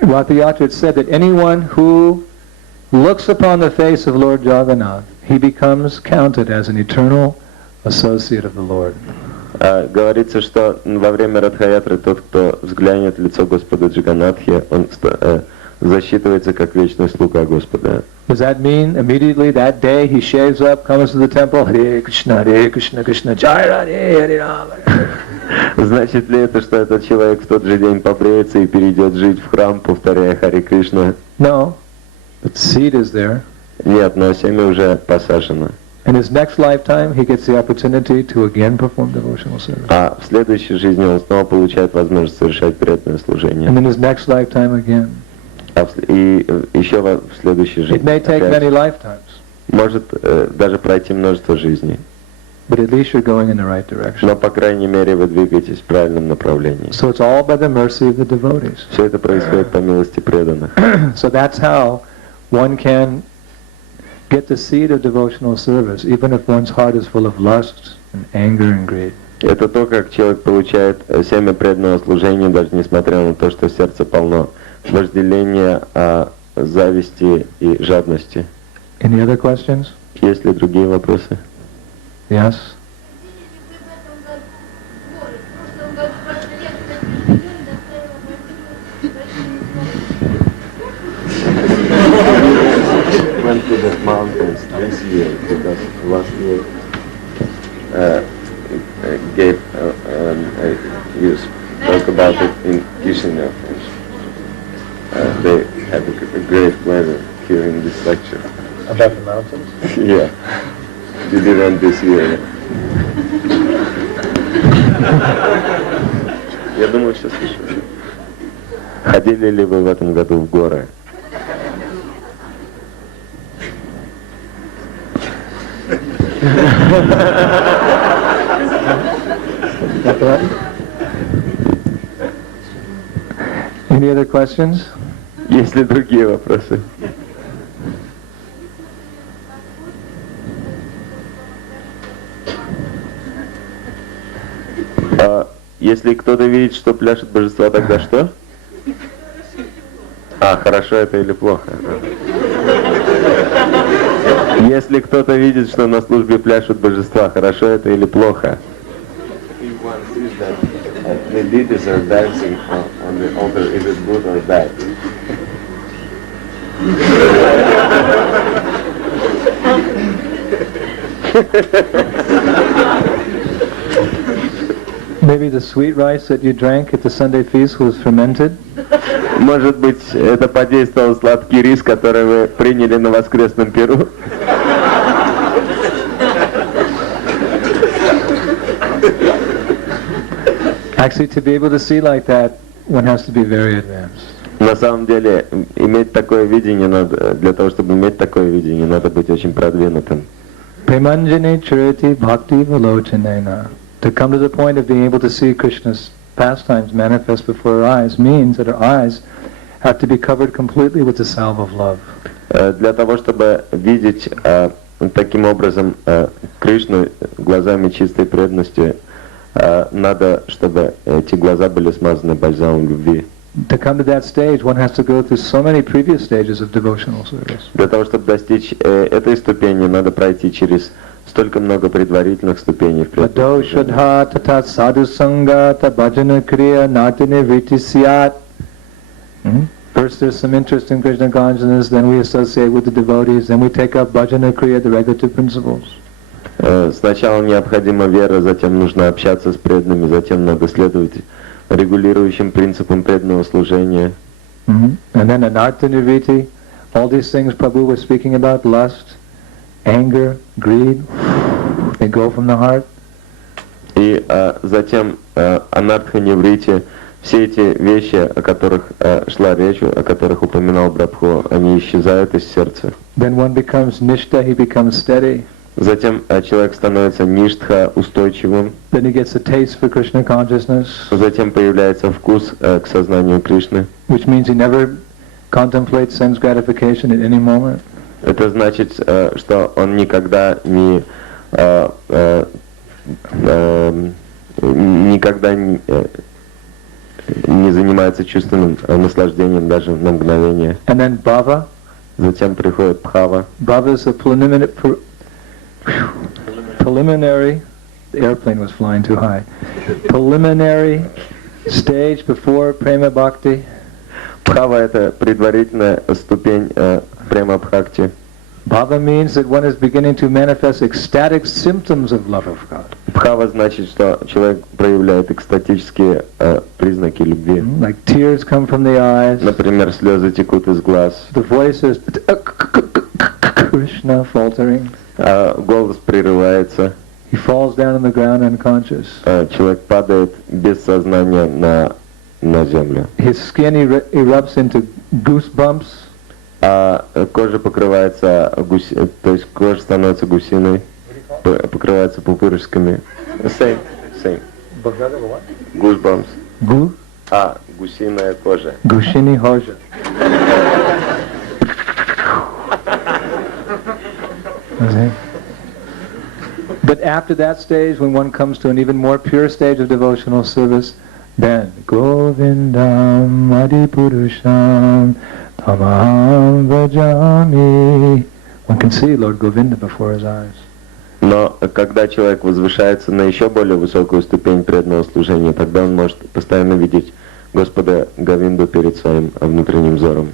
Ratha Yatra said that anyone who looks upon the face of Lord Jagannath, he becomes counted as an eternal associate of the Lord. Говорится, что во время Радха-ятры тот, кто взглянет в лицо Господа Джаганнатхи, он засчитывается как вечный слуга Господа. Does that mean immediately that day he shaves up, comes to the temple, Hare Krishna, Krishna, Jai Radhe, Hare Rama? Значит ли это, что этот человек в тот же день побреется и перейдет жить в храм, повторяя Хари Кришна? No, but seed is there. Нет, но семя уже посажено. In his next lifetime, he gets the opportunity to again perform devotional service. А в следующей жизни он снова получает возможность совершать преданное служение. And in his next lifetime again. И еще в следующей жизни. It may take many lifetimes. Может даже пройти множество жизней. But at least you're going in the right direction. Но, по крайней мере, вы двигаетесь в правильном направлении. So it's all by the mercy of the devotees. Все это происходит по милости преданных. So that's how one can get the seed of devotional service, even if one's heart is full of lust and anger and greed. Это то, как человек получает семя преданного служения, даже несмотря на то, что сердце полно вожделения, зависти и жадности. Any other questions? Есть ли другие вопросы? Yes? Went to the mountains this year because last year you spoke about it in Kishinev. They have a great pleasure hearing this lecture. About the mountains? Yeah, did you went this year? Я думаю, сейчас слышу. Ходили ли вы в этом году в горы? Any other questions? Есть ли другие вопросы? Если кто-то видит, что пляшут божества, тогда что? Хорошо это или плохо? Если кто-то видит, что на службе пляшут божества, хорошо это или плохо? The deities are dancing on the altar. Is it good or bad? Maybe the sweet rice that you drank at the Sunday feast was fermented? Может быть, это подействовал сладкий рис, который вы приняли на воскресном пиру? Actually, to be able to see like that, one has to be very advanced. На самом деле, иметь такое видение надо, для того, чтобы иметь такое видение, надо быть очень продвинутым. Premanjane chariti bhakti valochanena. To come to the point of being able to see Krishna's pastimes manifest before our eyes means that our eyes have to be covered completely with the salve of love. Для того, чтобы видеть таким образом Кришну глазами чистой преданности, надо, чтобы эти глаза были смазаны бальзамом любви. To come to that stage, one has to go through so many previous stages of devotional service. Для того, чтобы достичь этой ступени, надо пройти через столько много предварительных ступеней в преданности. First there's some interest in Krishna consciousness, then we associate with the devotees, then we take up bhajana kriya, the regulative principles. Сначала необходима вера, затем нужно общаться с преданными, затем надо следовать регулирующим принципам преданного служения. And then anartha nivritti, all these things Prabhu was speaking about, lust, anger, greed, they go from the heart. И затем анартха ниврити, все эти вещи, о которых шла речь, о которых упоминал Прабху, они исчезают из сердца. Then one becomes nishta, he becomes steady. Затем человек становится ништха, устойчивым. Then he gets a taste for Krishna consciousness. Затем появляется вкус к сознанию Кришны. Which means he never contemplates sense gratification at any moment. Это значит, что он никогда не занимается чувственным наслаждением даже на мгновение. And then bhava. Затем приходит бхава. Bhava is a preliminary, the airplane was flying too high, preliminary stage before prema bhakti. Бхава — это предварительная ступень према бхакти. Bhava means that one is beginning to manifest ecstatic symptoms of love of God. Бхава значит, что человек проявляет экстатические признаки любви. Like tears come from the eyes. Например, слезы текут из глаз. The voice is Krishna faltering. Голос прерывается. He falls down on the ground unconscious. Человек падает без сознания на землю. His skin erupts into goosebumps. Кожа покрывается то есть кожа становится гусиной, покрывается пупырышками. Same. Goosebumps. Гусиная кожа. Гусиный кожа. But after that stage, when one comes to an even more pure stage of devotional service, then Govindam Adipurusham Tamaham Vajami. One can see Lord Govinda before his eyes. Но когда человек возвышается на еще более высокую ступень преданного служения, тогда он может постоянно видеть Господа Говинду перед своим внутренним взором.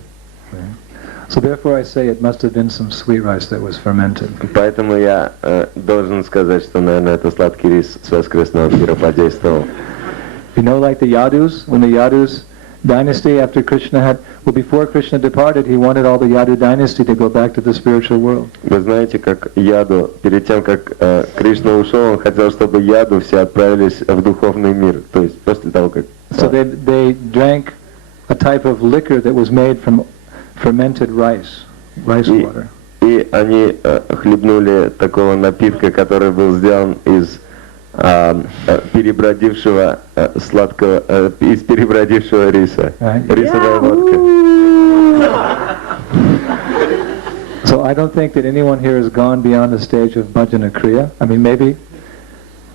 So therefore I say it must have been some sweet rice that was fermented. Поэтому я должен сказать, что, наверное, это сладкий рис с воскресного пира подействовал. You know, like the Yadus, when the Yadus dynasty after Krishna had, well, before Krishna departed, he wanted all the Yadu dynasty to go back to the spiritual world. Вы знаете, как Яду, перед тем, как Кришна ушел, он хотел, чтобы Яду все отправились в духовный мир. То есть после того, как... So they drank a type of liquor that was made from fermented rice water. И они хлебнули такого напитка, который был сделан из перебродившего из перебродившего риса. Рисовая водка. So I don't think that anyone here has gone beyond the stage of bhajana kriya. I mean, maybe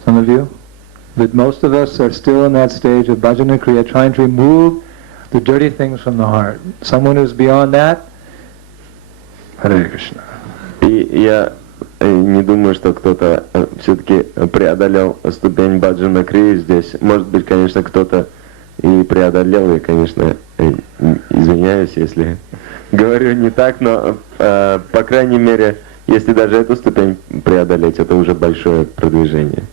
some of you, but most of us are still in that stage of bhajana kriya, trying to remove the dirty things from the heart. Someone who's beyond that, Hare Krishna. И я не думаю, что кто-то все-таки преодолел ступень баджана крии здесь. Может быть, конечно, кто-то и преодолел, и, конечно, извиняюсь, если говорю не так, но, по крайней мере, если даже эту ступень преодолеть, это уже большое продвижение.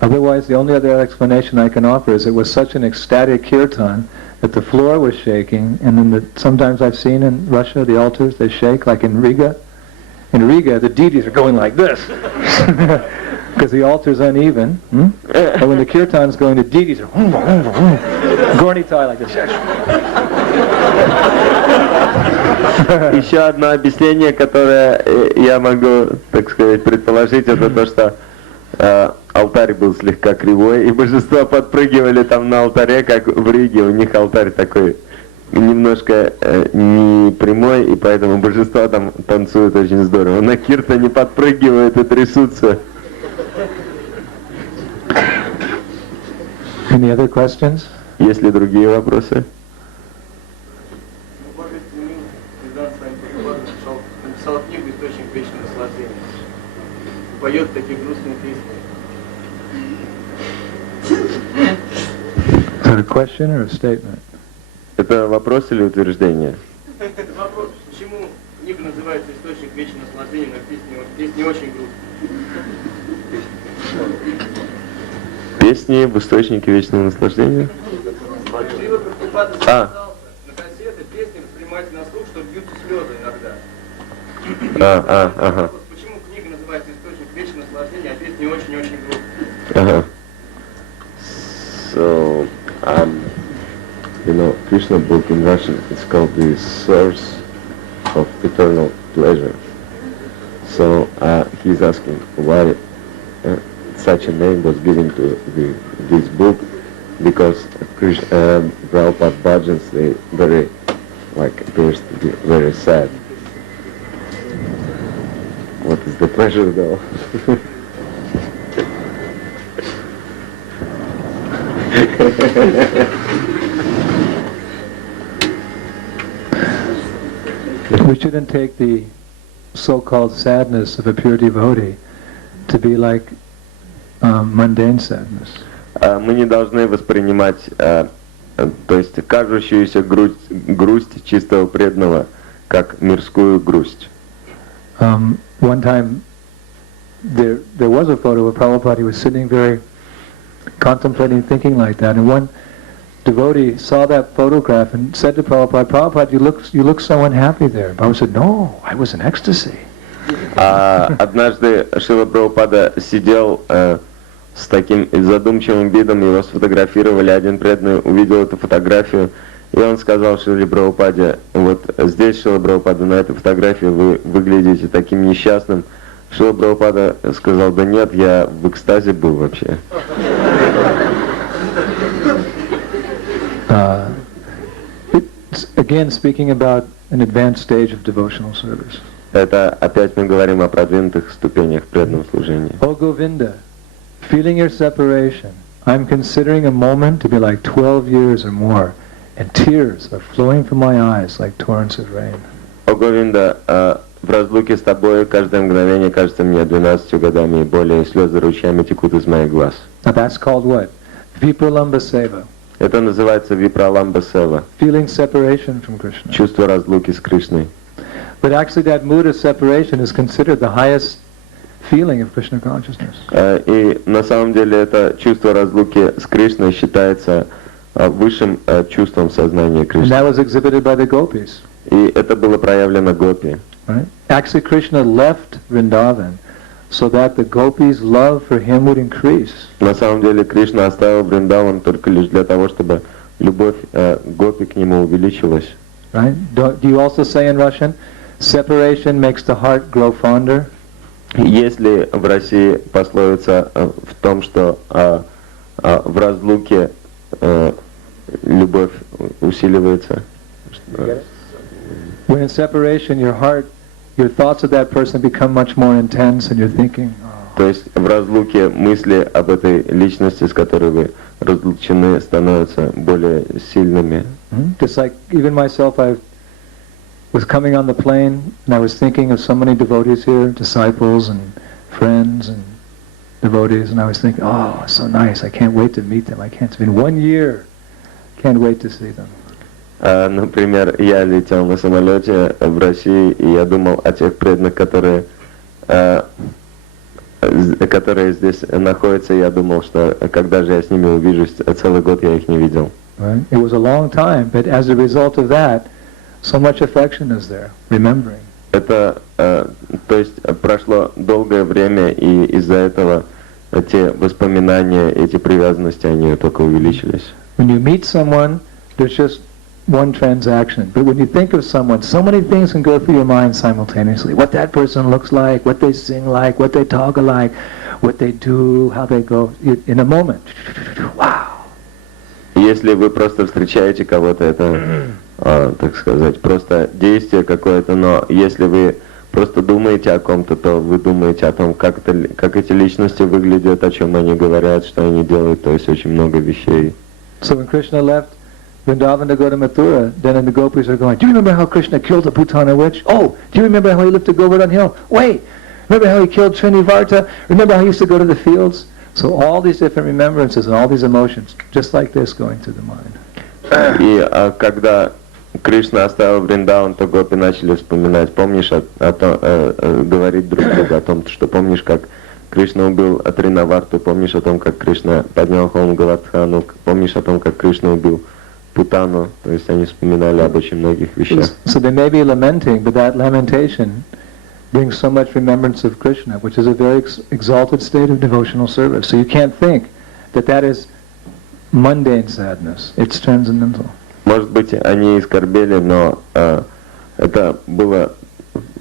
Otherwise, the only other explanation I can offer is it was such an ecstatic kirtan that the floor was shaking, and then sometimes I've seen in Russia the altars, they shake, like in Riga. In Riga, the deities are going like this, because the altar's uneven. And when the kirtan's going, the deities are gornitai like this. Еще одно объяснение, которое я могу, так сказать, предположить, это то, что алтарь был слегка кривой, и божества подпрыгивали там на алтаре, как в Риге. У них алтарь такой немножко не прямой, и поэтому божества там танцуют очень здорово. На киртане подпрыгивают и трясутся. Any other questions? Есть ли другие вопросы? Написал книгу «Источник вечного наслаждения». Поет такие грустные песни. Is that a question or a statement? Это вопрос или утверждение? Вопрос, почему книга называется «Источник вечного наслаждения», но песни очень грустные? Песни в источнике вечного наслаждения? Шрилы Прабхупады сказал, на кассеты песни воспринимайте на слух, что бьются слезы иногда. Ага. Почему книга называется «Источник вечного наслаждения», а песни очень-очень грустные? Ага. So, you know, Krishna book in Russian, it's called the Source of Eternal Pleasure. So he's asking why such a name was given to this book, because Prabhupada bhajans, they very, appears to be very sad. What is the pleasure though? We shouldn't take the so-called sadness of a pure devotee to be like mundane sadness. Мы не должны воспринимать, то есть кажущуюся грусть чистого преданного, как мирскую грусть. One time, there was a photo of Prabhupada. He was sitting very contemplating, thinking like that, and one devotee saw that photograph and said to Prabhupada, "Prabhupada, you look so unhappy there." Prabhupada said, "No, I was in ecstasy." Однажды Шрила Прабхупада сидел с таким задумчивым видом, его сфотографировали, один преданный увидел эту фотографию, и он сказал Шриле Прабхупаде: вот здесь, Шрила Прабхупада, на этой фотографии вы выглядите таким несчастным. Шрила Прабхупада сказал: да нет, я в экстазе был вообще. Again, speaking about an advanced stage of devotional service. Это опять мы говорим о продвинутых ступенях преданного служения. Oh Govinda, feeling your separation, I'm considering a moment to be like 12 years or more, and tears are flowing from my eyes like torrents of rain. О Говинда, в разлуке с тобой каждое мгновение кажется мне 12 годами и более, слезы ручьями текут из моих глаз. Now that's called what? Vipralamba seva. Это называется випраламба сева. Feeling separation from Krishna. Чувство разлуки с Кришной. But actually that mood of separation is considered the highest feeling of Krishna consciousness. И на самом деле это чувство разлуки с Кришной считается высшим чувством сознания And Кришны. that was exhibited by the gopis. И это было проявлено гопи. Right? Actually Krishna left Vrindavan so that the gopis' love for him would increase. На самом деле Кришна оставил Вриндаван только лишь для того, чтобы любовь гопи к нему увеличилась. Right? Do you also say in Russian, separation makes the heart grow fonder? Если в России пословица в том, что в разлуке любовь усиливается. When in separation, your heart, your thoughts of that person become much more intense, and you're thinking. То есть в разлуке мысли об этой личности, с которой вы разлучены, становятся более сильными. Just like even myself, I was coming on the plane, and I was thinking of so many devotees here, disciples and friends and devotees, and I was thinking, oh, so nice, I can't wait to meet them. It's been 1 year, can't wait to see them. Например, я летел на самолете в России, и я думал о тех преданных, которые здесь находятся, и я думал, что когда же я с ними увижусь, целый год я их не видел. Right? It was a long time, but as a result of that, so much affection is there, remembering. Это, то есть, прошло долгое время, и из-за этого те воспоминания, эти привязанности, они только увеличились. When you meet someone, there's just one transaction. But when you think of someone, so many things can go through your mind simultaneously. What that person looks like, what they sing like, what they talk like, what they do, how they go. In a moment, wow. Если вы просто встречаете кого-то, это, так сказать, просто действие какое-то, но если вы просто думаете о ком-то, то вы думаете о том, как эти личности выглядят, о чем они говорят, что они делают, то есть очень много вещей. So when Krishna left Vrindavan to go to Mathura, then the gopis are going, do you remember how Krishna killed the Putana witch? Oh, do you remember how he lifted Govardhan Hill? Wait, remember how he killed Srinivarta? Remember how he used to go to the fields? So all these different remembrances and all these emotions, just like this, going through the mind. И когда Кришна оставил Вриндаван, то гопи начали вспоминать. Помнишь, говорить друг другу о том, что помнишь, как Кришна убил Атринаварту, помнишь о том, как Кришна поднял холм Галатхану, помнишь о том, как Кришна убил Путану, то есть они вспоминали об очень многих вещах. So they may be lamenting, but that lamentation brings so much remembrance of Krishna, which is a very exalted state of devotional service. So you can't think that that is mundane sadness. It's transcendental. Может быть, они и скорбели, но это было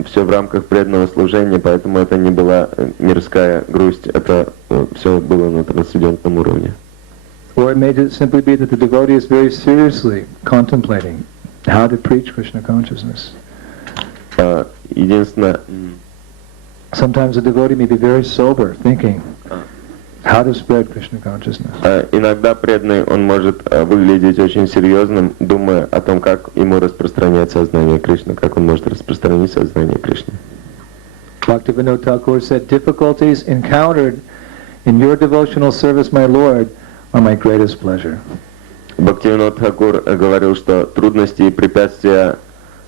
все в рамках преданного служения, поэтому это не была мирская грусть, это все было на трансцендентном уровне. Or it may just simply be that the devotee is very seriously contemplating how to preach Krishna consciousness. Единственное, sometimes a devotee may be very sober, thinking how to spread Krishna consciousness. Иногда преданный, он может выглядеть очень серьезным, думая о том, как ему распространять сознание Кришны, как он может распространить сознание Кришны. Bhaktivinoda Thakur said, difficulties encountered in your devotional service, my Lord, are my greatest pleasure. Бхактивинод Тхакур говорил, что трудности и препятствия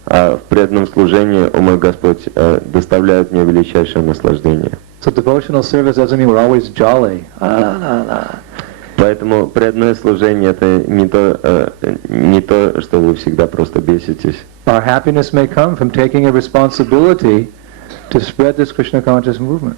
в преданном служении, о мой Господь, доставляют мне величайшее наслаждение. So devotional service doesn't mean we're always jolly. Поэтому преданное служение это не то, что вы всегда просто беситесь. Our happiness may come from taking a responsibility to spread this Krishna conscious movement.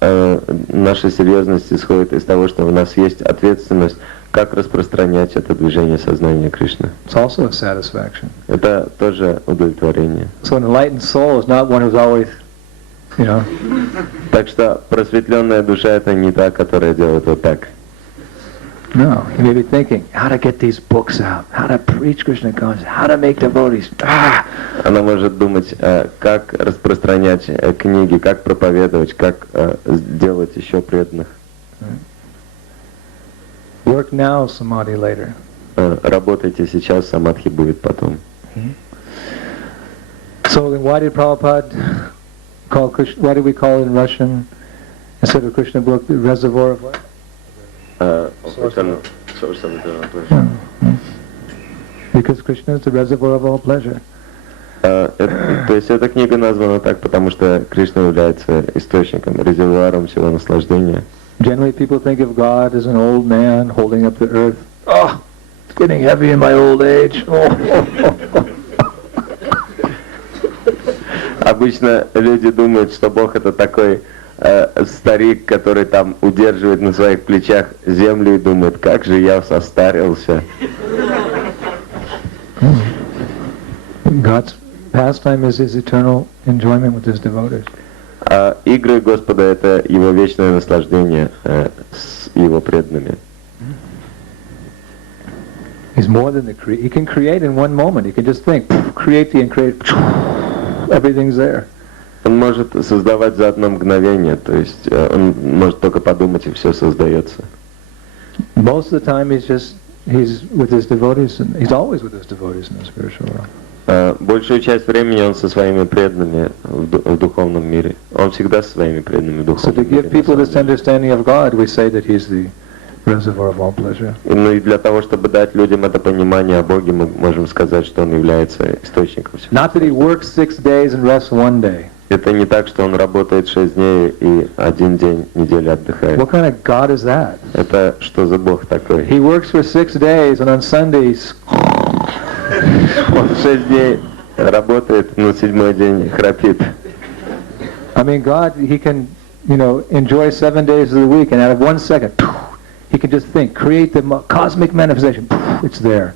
Наша серьезность исходит из того, что у нас есть ответственность, как распространять это движение сознания Кришны. It's also a satisfaction. Это тоже удовлетворение. So an enlightened soul is not one who's always, you know. Так что просветленная душа это не та, которая делает вот так. No, you may be thinking how to get these books out, how to preach Krishna consciousness, how to make devotees. Она может думать, как распространять книги, как проповедовать, как сделать еще преданных. Work now, samadhi later. Работайте сейчас, самадхи будет потом. So why did Prabhupada call Krishna? Why did we call it in Russian instead of Krishna book the reservoir of what? Because Krishna is the reservoir of all pleasure. То есть эта книга названа так, потому что Кришна является источником, резервуаром всего наслаждения. Generally, people think of God as an old man holding up the earth. Oh, it's getting heavy in my old age. Обычно люди думают, что Бог это такой старик, который там удерживает на своих плечах землю и думает, как же я состарился. God's pastime is his eternal enjoyment with his devotees. Игры Господа это его вечное наслаждение с его преданными. He's more than the creator. He can create in one moment. He can just think, create and create. Everything's there. Он может создавать за одно мгновение, то есть он может только подумать и все создается. Most of the time he's with his devotees, and he's always with his devotees in the spiritual world. Большую часть времени он со своими преданными в духовном мире. Он всегда со своими преданными в духовном мире. So to give people this understanding of God, we say that he's the reservoir of all pleasure. Ну и для того, чтобы дать людям это понимание о Боге, мы можем сказать, что он является источником всего. Not that he works 6 days and rests 1 day. Это не так, что он работает 6 дней и 1 день недели отдыхает. What kind of God is that? Это что за Бог такой? He works for 6 days and on Sundays. Он 6 дней работает, но 7-й день храпит. I mean, God, he can, enjoy 7 days of the week, and out of 1 second, he can just think, create the cosmic manifestation. It's there.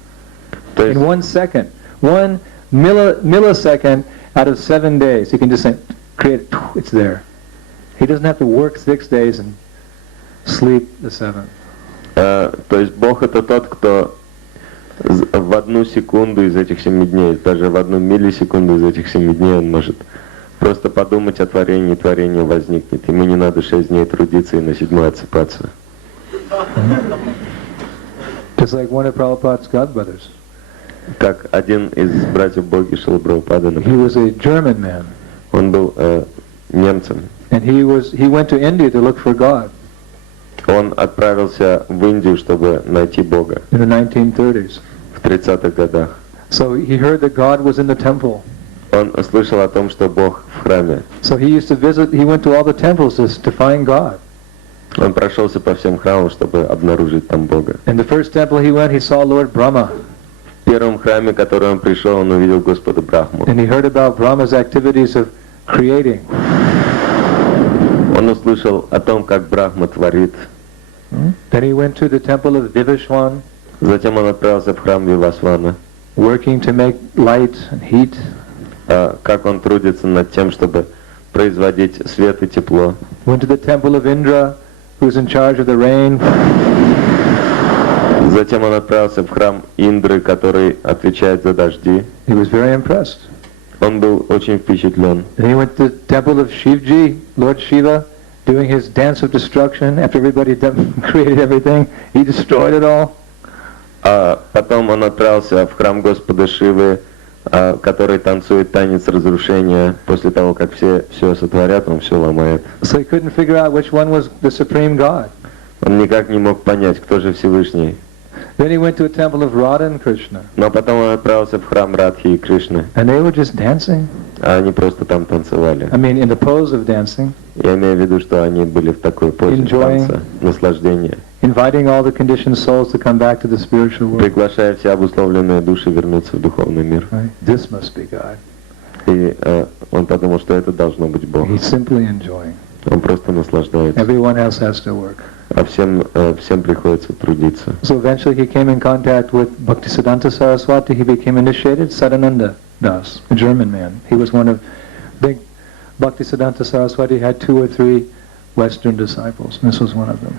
In 1 second, 1 millisecond out of 7 days, he can just say, create it. It's there. He doesn't have to work 6 days and sleep the 7th. То есть Бог это тот, кто в 1 секунду из этих 7 дней, даже в 1 миллисекунду из этих 7 дней он может просто подумать о творении, и творение возникнет. Ему не надо 6 дней трудиться и на 7-й отсыпаться. Just like one of Prabhupada's godbrothers. Как один из братьев Боги Шрилы Прабхупады, He was a German man. Он был немцем. And he went to India to look for God. Он отправился в Индию, чтобы найти Бога in the 1930s. в 30-х годах. So he heard that God was in the temple. Он услышал о том, что Бог в храме. So he used to visit, he went to all the temples to find God. Он прошелся по всем храмам, чтобы обнаружить там Бога. In the first temple he went, he saw Lord Brahma. В первом храме, в который он пришел, он увидел Господа Брахму. And he heard about Brahma's activities of creating. Он услышал о том, как Брахма творит. Then he went to the temple of Vivishwan, Затем он отправился в храм Вивасвана. working to make light and heat. Как он трудится над тем, чтобы производить свет и тепло. Went to the temple of Indra, who's in charge of the rain. Затем он отправился в храм Индры, который отвечает за дожди. He was very impressed. Он был очень впечатлен. Then he went to the temple of Shivji, Lord Shiva, doing his dance of destruction. After everybody created everything, he destroyed it all. А потом он отправился в храм Господа Шивы, который танцует танец разрушения. После того, как все сотворят, он все ломает. So he couldn't figure out which one was the supreme God. Он никак не мог понять, кто же Всевышний. Then he went to a temple of Radha and Krishna. Но потом он отправился в храм Радхи и Кришны. And they were just dancing. А они просто там танцевали. I mean, in the pose of dancing, Я имею в виду, что они были в такой позе Enjoying. танца, наслаждения, inviting all the conditioned souls to come back to the spiritual world. приглашая все обусловленные души вернуться в духовный мир. Right? This must be God. И он подумал, что это должно быть Бог. He's simply enjoying. Он просто наслаждается. Everyone else has to work. А всем приходится трудиться. So eventually he came in contact with Bhaktisiddhanta Saraswati. He became initiated. Sadananda Das, a German man. He was one of, I think Bhaktisiddhanta Saraswati had 2 or 3 Western disciples. And this was one of them.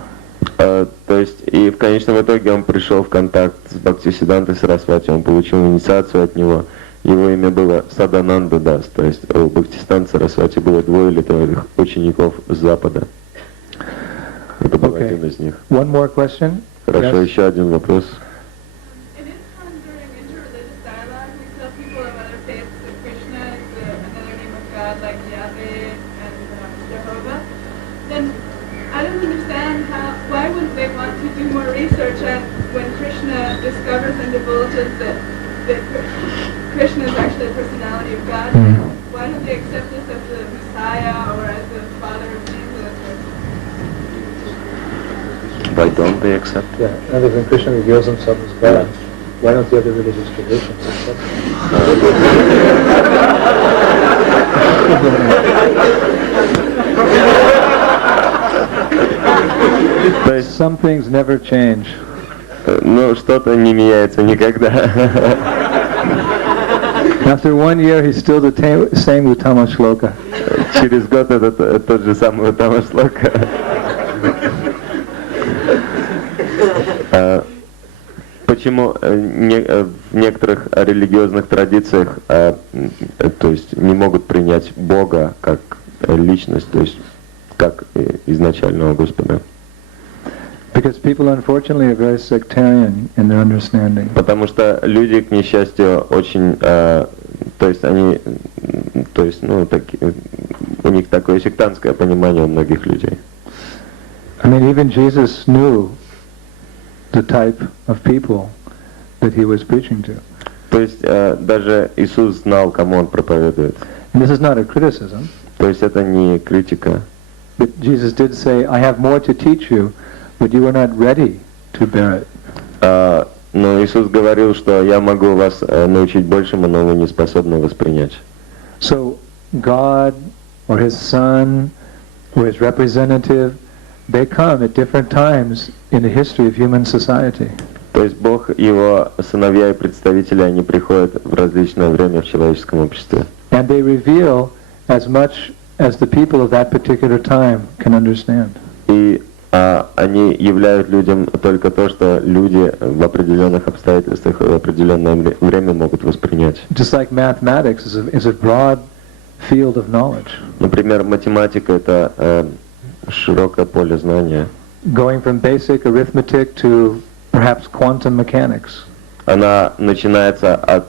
То есть, и в конечном итоге он пришел в контакт с Бхактисиддхантой Сарасвати, он получил инициацию от него. Его имя было Садананда Дас, то есть у Бхактисиддханты Сарасвати было 2 или 3 учеников с Запада. Это был один из них. One more question. Хорошо, Yes. еще один вопрос. In Islam, during interreligious dialogue, we tell people of other faiths that Krishna is another name of God, like Yahweh and Jehovah. Then I don't understand why wouldn't they want to do more research on when Krishna discovers and divulges that Krishna is actually the personality of God? Why don't they accept this as the Messiah or as the Father of Jesus? Why don't they accept? Yeah, other than Krishna reveals himself as God. Why don't the other religious traditions accept То есть, Some things never change. ну, что-то не меняется никогда. After 1 year, he's still the same Uttama Shloka. Через год это тот же самый Уттама Шлока. Почему в некоторых религиозных традициях, то есть не могут принять Бога как личность, то есть как изначального Господа? Because people, unfortunately, are very sectarian in their understanding. Потому что люди, к несчастью, очень, то есть они, то есть, ну, у них такое сектантское понимание у многих людей. I mean, even Jesus knew the type of people that he was preaching to. То есть даже Иисус знал, кому он проповедует. And this is not a criticism. То есть это не критика. But Jesus did say, I have more to teach you, but you are not ready to bear it. Но Иисус говорил, что я могу вас научить большему, но вы не способны воспринять. So God or his son or his representative, they come at different times in the history of human society. То есть Бог, его сыновья и представители, они приходят в различное время в человеческом обществе. And they reveal as much as the people of that particular time can understand. И они являют людям только то, что люди в определенных обстоятельствах и в определенное время могут воспринять. Just like mathematics is a broad field of knowledge. Например, математика — это широкое поле знания. Going from basic arithmetic to perhaps quantum mechanics. Она начинается от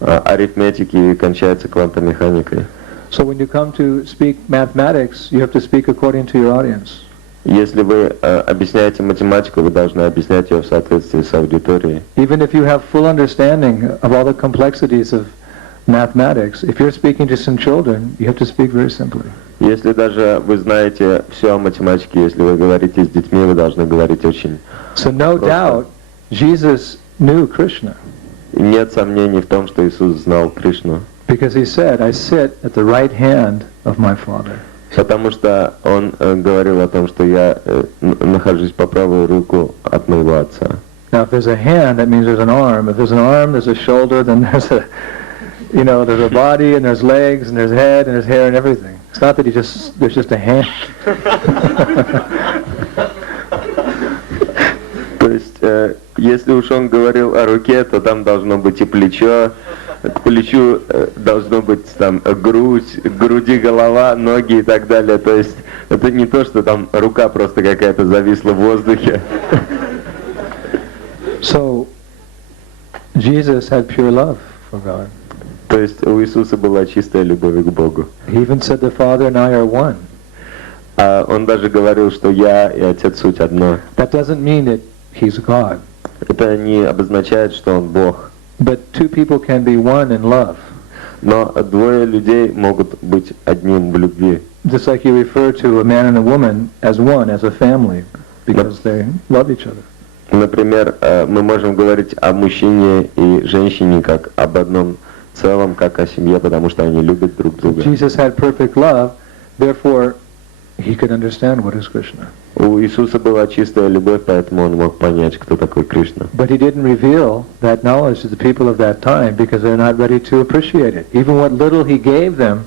арифметики и кончается квантомеханикой. So when you come to speak mathematics, you have to speak according to your audience. Если вы объясняете математику, вы должны объяснять ее в соответствии с аудиторией. Even if you have full understanding of all the complexities of mathematics, if you're speaking to some children, you have to speak very simply. Если даже вы знаете все о математике, если вы говорите с детьми, вы должны говорить очень So no просто. doubt, Jesus knew Krishna. И нет сомнений в том, что Иисус знал Кришну. Because he said, I sit at the right hand of my Father. Потому что он говорил о том, что я нахожусь по правую руку от моего Отца. Now if there's a hand, that means there's an arm. If there's an arm, there's a shoulder, then there's a, there's a body, and there's legs, and there's head, and there's hair, and everything. It's not that there's just a hand. То есть, если уж он говорил о руке, то там должно быть и плечо, к плечу должно быть там грудь, к груди голова, ноги и так далее. То есть, это не то, что там рука просто какая-то зависла в воздухе. So, Jesus had pure love for God. То есть, у Иисуса была чистая любовь к Богу. He even said, the Father and I are one. А он даже говорил, что я и Отец суть одно. That doesn't mean that He's God. Это не обозначает, что он Бог. But two people can be one in love. Но двое людей могут быть одним в любви. Just like you refer to a man and a woman as one, as a family, because they love each other. Например, мы можем говорить о мужчине и женщине как об одном целом, как о семье, потому что они любят друг друга. Jesus had perfect love, therefore he could understand what is Krishna. У Иисуса была чистая любовь, поэтому он мог понять, кто такой Кришна. But he didn't reveal that knowledge to the people of that time because they're not ready to appreciate it. Even what little he gave them,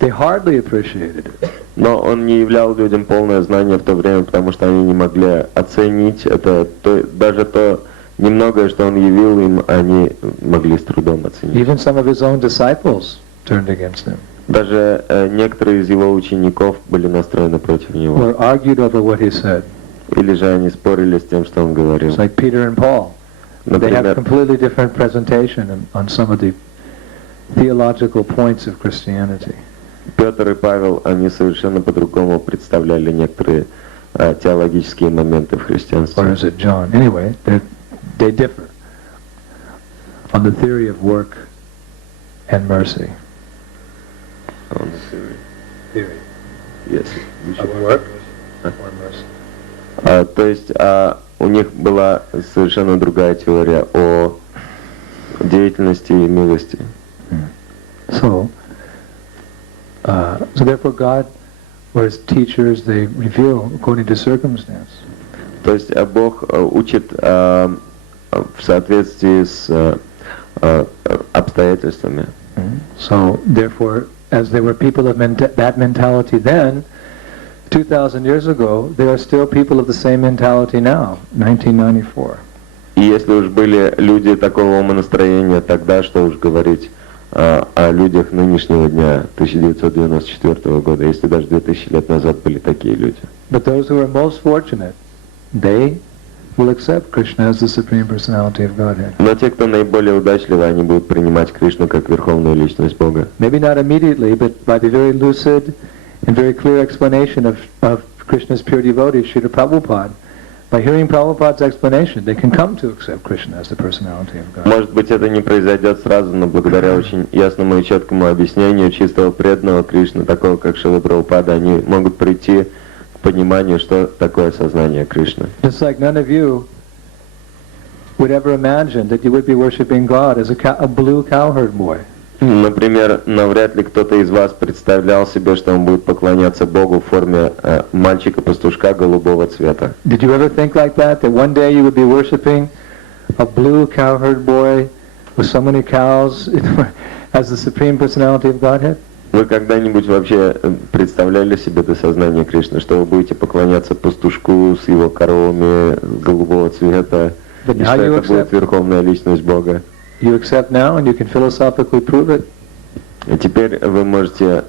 they hardly appreciated it. Но он не являл людям полное знание в то время, потому что они не могли оценить это, даже то немногое, что он явил им, они могли с трудом оценить. Even some of his own disciples turned against him. Даже некоторые из его учеников были настроены против него. Or argued over what he said. Или же они спорили с тем, что он говорил. It's like Peter and Paul. They have a completely different presentation on some of the theological points of Christianity. Петр и Павел, они совершенно по-другому представляли некоторые теологические моменты в христианстве. Or is it John? Anyway, they differ on the theory of work and mercy. On the Theory. Yes. Of work or mercy. То есть у них была совершенно другая теория о деятельности и милости. So therefore God, or his teachers, they reveal according to circumstance. То есть Бог учит в соответствии с обстоятельствами. So therefore, as there were people of that mentality then, 2,000 years ago, there are still people of the same mentality now, 1994. И если уж были люди такого умонастроения тогда, что уж говорить о людях нынешнего дня, 1994 года, если даже 2000 лет назад были такие люди. But those who are most fortunate, they will accept Krishna as the Supreme Personality of Godhead. Но те, кто наиболее удачливы, они будут принимать Кришну как Верховную Личность Бога. Maybe not immediately, but by the very lucid and very clear explanation of Krishna's pure devotee, Srila Prabhupada, by hearing Prabhupada's explanation, they can come to accept Krishna as the personality of God. Может быть, это не произойдет сразу, но благодаря очень ясному и четкому объяснению чистого преданного Кришны, такого как Шрилы Прабхупады, они могут прийти к пониманию, что такое сознание Кришны. Just like none of you would ever imagine that you would be worshiping God as a blue cowherd boy. Например, навряд ли кто-то из вас представлял себе, что он будет поклоняться Богу в форме мальчика-пастушка голубого цвета. Did you ever think like that? That one day you would be worshiping a blue cowherd boy with so many cows as the Supreme Personality of Godhead? Вы когда-нибудь вообще представляли себе до сознания Кришны, что вы будете поклоняться пастушку с его коровами голубого цвета, и что это будет Верховная Личность Бога? You accept now, and you can philosophically prove it. И теперь вы можете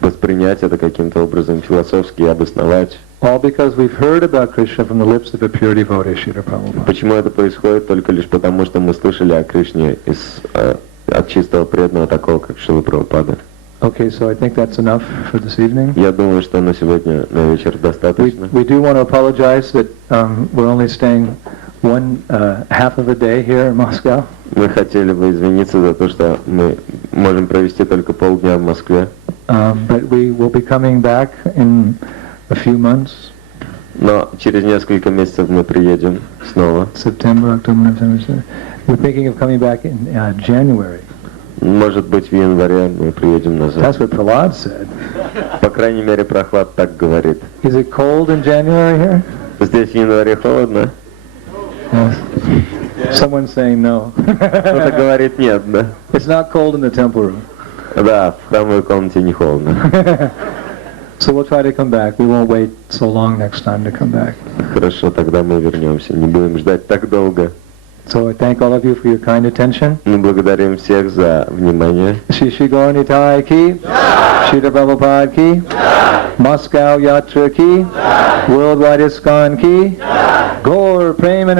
воспринять это каким-то образом философски и обосновать. All because we've heard about Krishna from the lips of a pure devotee, Srila Prabhupada. Почему это происходит? Только лишь потому, что мы слышали о Кришне от чистого преданного, такого как Шрила Прабхупада. Okay, so I think that's enough for this evening. Я думаю, что на сегодня, на вечер достаточно. We do want to apologize that we're only staying half of a day here in Moscow. Мы хотели бы извиниться за то, что мы можем провести только полдня в Москве. But we will be coming back in a few months. Но через несколько месяцев мы приедем снова. September, October, November. We're thinking of coming back in January. Может быть, в январе мы приедем назад. That's what Prahlad said. По крайней мере, Прохлад так говорит. Is it cold in January here? Здесь в январе холодно? Yes. Someone's saying no. Кто-то говорит нет, да? It's not cold in the temple room. Да, в храмовой комнате не холодно. So we'll try to come back. We won't wait so long next time to come back. Хорошо, тогда мы вернемся. Не будем ждать так долго. So I thank all of you for your kind attention. Мы благодарим всех за внимание. Shri Shri Gaura Nitai ki, Srila Prabhupada ki, Moscow Yatra ki, Worldwide ISKCON ki, Gaur Premanand.